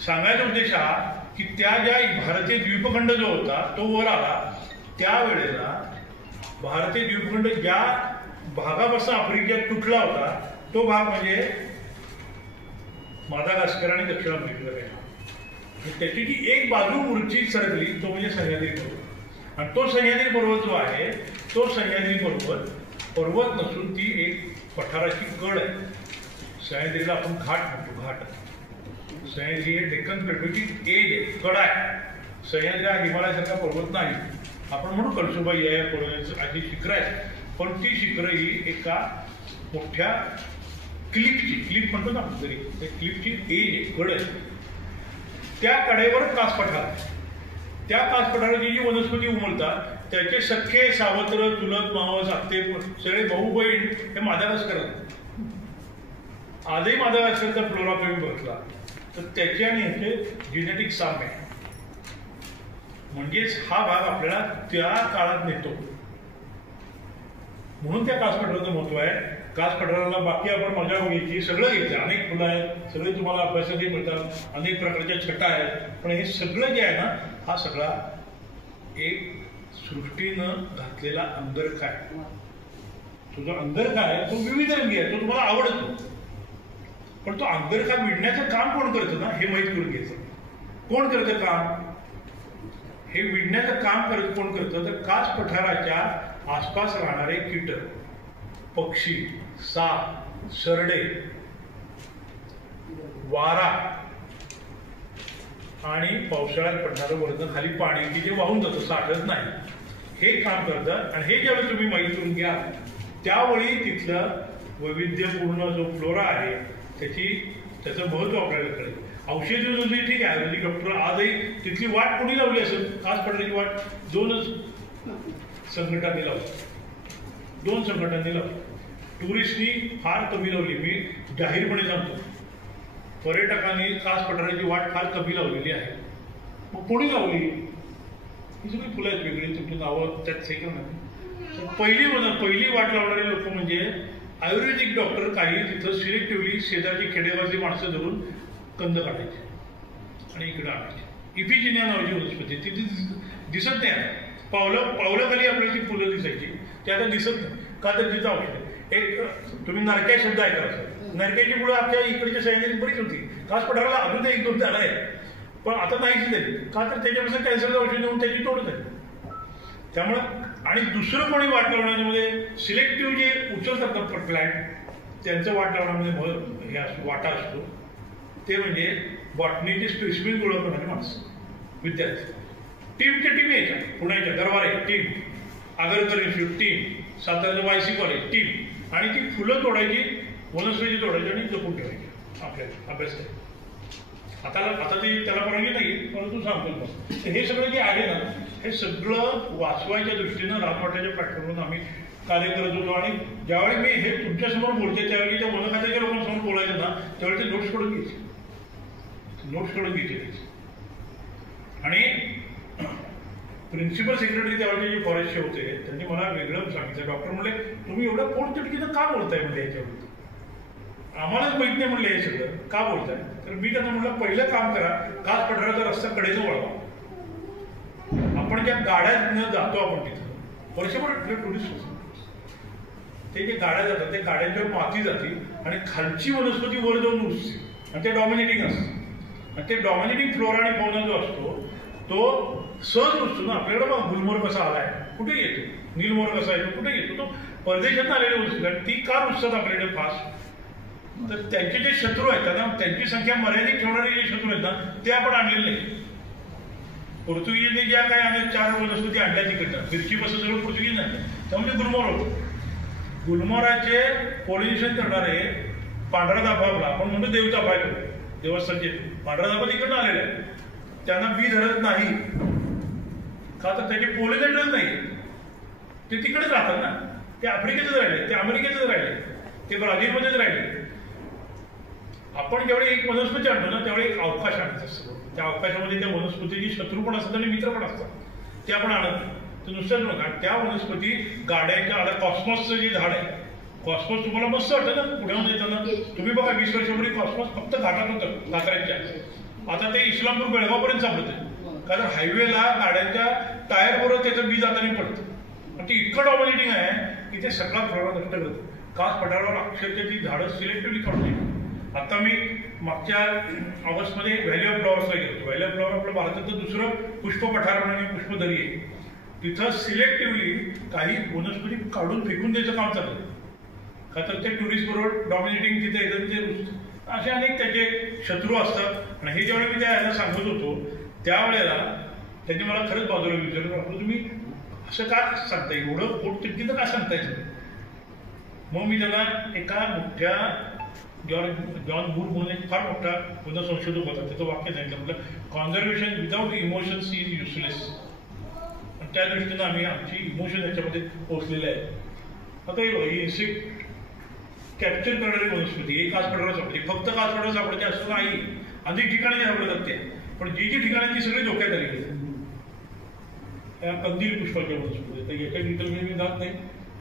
सांगायचा उद्देश हा की त्या ज्या भारतीय द्वीपखंड जो होता तो वर आला त्यावेळेला भारतीय द्वीपखंड ज्या भागापासून आफ्रिकेत तुटला होता तो भाग म्हणजे मादागास्कर आणि दक्षिण आफ्रिकेला गेला. त्याची जी एक बाजू वरची सरकली तो म्हणजे सह्याद्री पर्वत. आणि तो सह्याद्री पर्वत जो आहे तो सह्याद्री पर्वत नसून ती एक पठाराची कड आहे. सह्याद्रीला आपण घाट म्हणतो. घाट सह्याद्री हे डेक्कन प्लेटोची एज आहे, कड आहे. सह्याद्री हा हिमालयासारखा पर्वत नाही. आपण म्हणू कळसुबाई आहे, कोरोनाचं अशी शिखरं आहेत, पण ती शिखरं ही एका मोठ्या क्लिप म्हणतो ना तरी त्या क्लिपची एज आहे, कड आहे. त्या कडेवर कास पठार, त्या कास पठाराची जी वनस्पती उमलतात त्याचे सख्खे सावत्र चुलत मावस आत्ते सगळे भाऊ बहीण हे मादागास्करात. आजही मादागास्करचा फ्लोरा तुम्ही बघितला तर त्याचे आणि ह्याचे जिनेटिक साम्य आहे. म्हणजेच हा भाग आपल्याला त्या काळात नेतो. म्हणून त्या कास पठाराचं महत्व आहे. कास पठाराला बाकी आपण मजा घ्यायची, सगळं घ्यायचं. अनेक फुलं आहेत, सगळे तुम्हाला अभ्यासातही मिळतात, अनेक प्रकारच्या छटा आहेत. पण हे सगळं जे आहे ना हा सगळा एक सृष्टीनं घातलेला अंगरखा आहे. तो जो अंगरखा आहे तो विविध रंगी आहे, तो तुम्हाला आवडतो. पण तो अंगरखा विणण्याचं काम कोण करतं ना हे माहीत करून घ्यायचं. कोण करतं काम? हे विणण्याचं काम कोण करतं तर कास पठाराच्या आसपास राहणारे कीटक, पक्षी, साप, सरडे, वारा आणि पावसाळ्यात पडणारं वरनं खाली पाणी की जे वाहून जातं, साठत नाही, हे काम करतात. आणि हे ज्यावेळी तुम्ही माहीत करून घ्या त्यावेळी तिथलं वैविध्यपूर्ण जो फ्लोरा आहे त्याचं महत्व आपल्याला कळेल. औषधी जोडली ठीक आहे, आयुर्वेदिक डॉक्टर आजही तिथली वाट कोणी लावली असेल? कास पठाराची वाट दोन संघटनांनी लावली. टुरिस्टनी फार कमी लावली. मी जाहीरपणे सांगतो, पर्यटकांनी कास पठाराची वाट फार कमी लावलेली आहे. मग कोणी लावली? ही सगळी फुलं आहेत वेगळी, तुमची नावं त्यात हे करणार. पहिली वाट लावणारे लोक म्हणजे आयुर्वेदिक डॉक्टर. काही तिथं सिलेक्टिव्हली शेजारची खेडेगावची माणसं धरून कंद काढायचे आणि इकडे आणायचे. इफिजिनिया नावाची वनस्पती ती दिसत नाही. पावलाखाली आपल्याला ती फुलं दिसायची, ते आता दिसत नाही. का तर तिथं औषध एक तुम्ही नरक्या शब्द ऐका असेल. नरक्याची फुलं आपल्या इकडच्या सह्याद्रीत बरीच होती. कास पठाराला अजून एक दोन झालं आहे, पण आता नाहीच झाली. का तर त्याच्यापासून कॅन्सरचं औषध देऊन त्याची तोड झाली. त्यामुळं आणि दुसरं कोणी वाट लावण्यामध्ये सिलेक्टिव्ह जे उचलतात प्लॅन्ट त्यांचं वाट लावण्यामध्ये हे वाटा असतो. ते म्हणजे बॉटनीचे स्पेसिफिक गोळा करणारे माणसं, विद्यार्थी. टीमच्या टीम यायच्या, पुण्याच्या Darbar team, Agarkar institute team, साताऱ्याचं वायसी कॉलेज टीम. आणि ती फुलं तोडायची, वनस्पती तोडायची आणि जपून ठेवायची आपल्याला अभ्यास करायचा. आता ती त्याला परवानगी नाही, परंतु सांगतो मग. हे सगळं जे आहे ना हे सगळं वाचवायच्या दृष्टीनं राजवाट्याच्या प्लॅटफॉर्मवरून आम्ही कार्य करत होतो. आणि ज्यावेळी मी हे तुमच्यासमोर बोलते त्यावेळी त्या वन खात्याच्या लोकांसमोर बोलायचं ना त्यावेळी ते नोट्स कडून घ्यायचे. आणि प्रिन्सिपल सेक्रेटरी त्यावेळी जे फॉरेस्टचे होते त्यांनी मला वेगळं सांगितलं. डॉक्टर म्हणले तुम्ही एवढं पोट तिडकीनं का बोलताय म्हणजे याच्यावर? आम्हालाच माहित नाही म्हणलं हे सगळं का बोलताय. तर मी त्यांना म्हणलं पहिलं काम करा, कास पठाराचा रस्ता कडेनं वळवा. आपण ज्या गाड्यात जातो आपण तिथं वर्षभर टुरिस्ट ते जे गाड्या जातात त्या गाड्यांच्यावर माती जाते आणि खालची वनस्पती वर जाऊन उठते आणि ते डॉमिनेटिंग असते. आणि ते डॉमिनेटिंग फ्लोरा आणि फौना जो असतो तो सहज रुजतो ना. आपल्याकडे बघा गुलमोहर कसा आलाय, कुठे येतो, नीलमोहर कसा येतो, कुठे येतो, तो परदेशात आलेले वस्तू. आणि ती का रुजतात आपल्याकडे फास्ट? तर त्यांचे जे शत्रू आहेत त्यांना त्यांची संख्या मर्यादित ठेवणारे जे शत्रू आहेत ना ते आपण आणलेले नाही. पोर्तुगीजने ज्या काय आम्ही 4 वनस्पती आणल्या तिकडनं, मिरचीपासून सगळं पोर्तुगीज नाही. त्यामुळे गुलमोहर होतो. गुलमोहराचे पॉलिनेशन करणारे पांढरा दाबा, आपण म्हणतो देवचाफा आहे, देवस्थानचे पांढरा दाबा तिकडनं आलेला आहे. त्यांना बी धरत नाही का तर त्याचे पोलिनेटच नाही. ते तिकडेच राहतात ना, ते आफ्रिकेतच राहिले, ते अमेरिकेतच राहिले, ते ब्राझीलमध्येच राहिले. आपण जेवढे एक वनस्पती आणतो ना तेवढे एक अवकाश आणत असतो. त्या अवकाशामध्ये त्या वनस्पतीची शत्रू पण असतात आणि मित्र पण असतात, ते आपण आणत नाही. तर नुसतंच बघा, त्या वनस्पती गाड्याच्या आता कॉस्मॉसचं जे झाड आहे, कॉस्मॉस तुम्हाला मस्त वाटतं ना पुण्याहून येताना. तुम्ही बघा 20 वर्षापूर्वी कॉस्मॉस फक्त घाटात होतं, घाटाच्या. आता ते इस्लामपूर बेळगावपर्यंत सापडतं, कारण हायवेला गाड्यांच्या टायर बरोबर त्याचं बी जाताना पडतं. आणि ते इतकं डॉमिनेटिंग आहे की ते सगळा फ्लॉरा नष्ट करतं. कास पठारावर अक्षरशः ती झाडं सिलेक्टिव्हली काढून येतात. आता मी मागच्या ऑगस्टमध्ये व्हॅली ऑफ फ्लॉवर्सला गेलो. व्हॅली ऑफ फ्लॉवर आपलं भारताचं दुसरं पुष्प पठार म्हणून पुष्पदरी आहे. तिथं सिलेक्टिव्हली काही वनस्पती काढून फेकून द्यायचं काम चाललं, का तर ते टुरिस्ट बरोबर डॉमिनेटिंग तिथे एकदम ते असे अनेक त्याचे शत्रू असतात. आणि हे ज्यावेळी मी त्या सांगत होतो त्यावेळेला त्यांनी मला खरंच बाजूला विचारलं, आपलं तुम्ही असं का सांगताय, एवढं पोट तितकीचं का सांगताय तुम्ही. मग मी त्याला एका मोठ्या जॉन मूर म्हणून एक फार मोठा वन संशोधक होता, त्याचं वाक्य सांगितलं, म्हटलं conservation without emotions is useless. आणि त्या दृष्टीनं आम्ही आमची इमोशन याच्यामध्ये पोहोचलेले आहे. आता ही इन्सेक्ट कॅप्चर करणारी वनस्पती एक कास पठारावर सापडते, फक्त कास पठारावर सापडते असं नाही, अनेक ठिकाणी सापडतात ते. पण जी ठिकाणी ती सगळी धोक्यात आली आहे. त्या कंदील पुष्पाच्या वनस्पती, तर याच्या डिटेल मी जात नाही.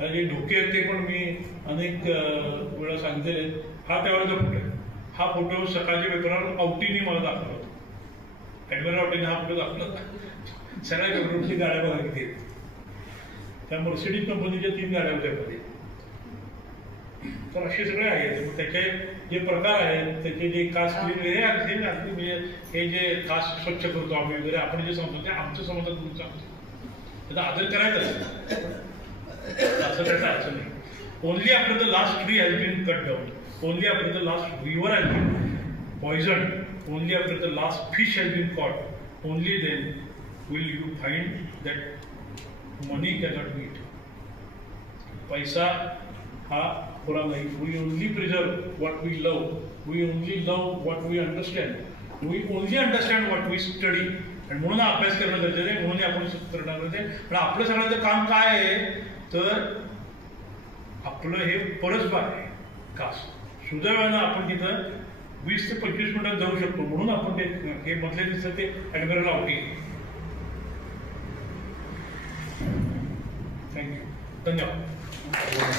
जे धोके आहेत ते पण मी अनेक वेळा सांगितलेले आहेत. हा त्यावेळेचा फोटो आहे. हा फोटो सकाळच्या पेपरावर आवटीने मला दाखवला होता. ॲडमिरल आवटीने हा फोटो दाखवला होता. सगळ्या पेपरवरची गाड्या बघा किती आहेत. त्या मर्सिडीज कंपनीच्या 3 गाड्या होत्या मध्ये. तर असे सगळे आहेत. त्याचे जे प्रकार आहेत, त्याचे जे कास्ट वगैरे म्हणजे हे जे कास्ट स्वच्छ करतो आम्ही वगैरे, आपण जे सांगतो ते आमचं समाजात म्हणून सांगतो. त्याचा आदर करायचा असं त्याचं अडचण नाही. Only after the last tree has been cut down, only after the last river has been poison, only after the last fish has been caught, only then will you find that money cannot eat. पैसा हा पुरा नाही. We only preserve what we love, we only love what we understand, we only understand what we study. आणि म्हणून अभ्यास करणं गरजेचं आहे, म्हणून आपण करणं गरजेचं आहे. पण आपलं सगळ्यांचं काम काय आहे, तर आपलं हे परसबाग आहे कास. सुदैवानं आपण तिथं 20 ते 25 मिनिटात जाऊ शकतो, म्हणून आपण ते हे मधले दिसतं ते ॲडमिरल आवटी. थँक्यू, धन्यवाद.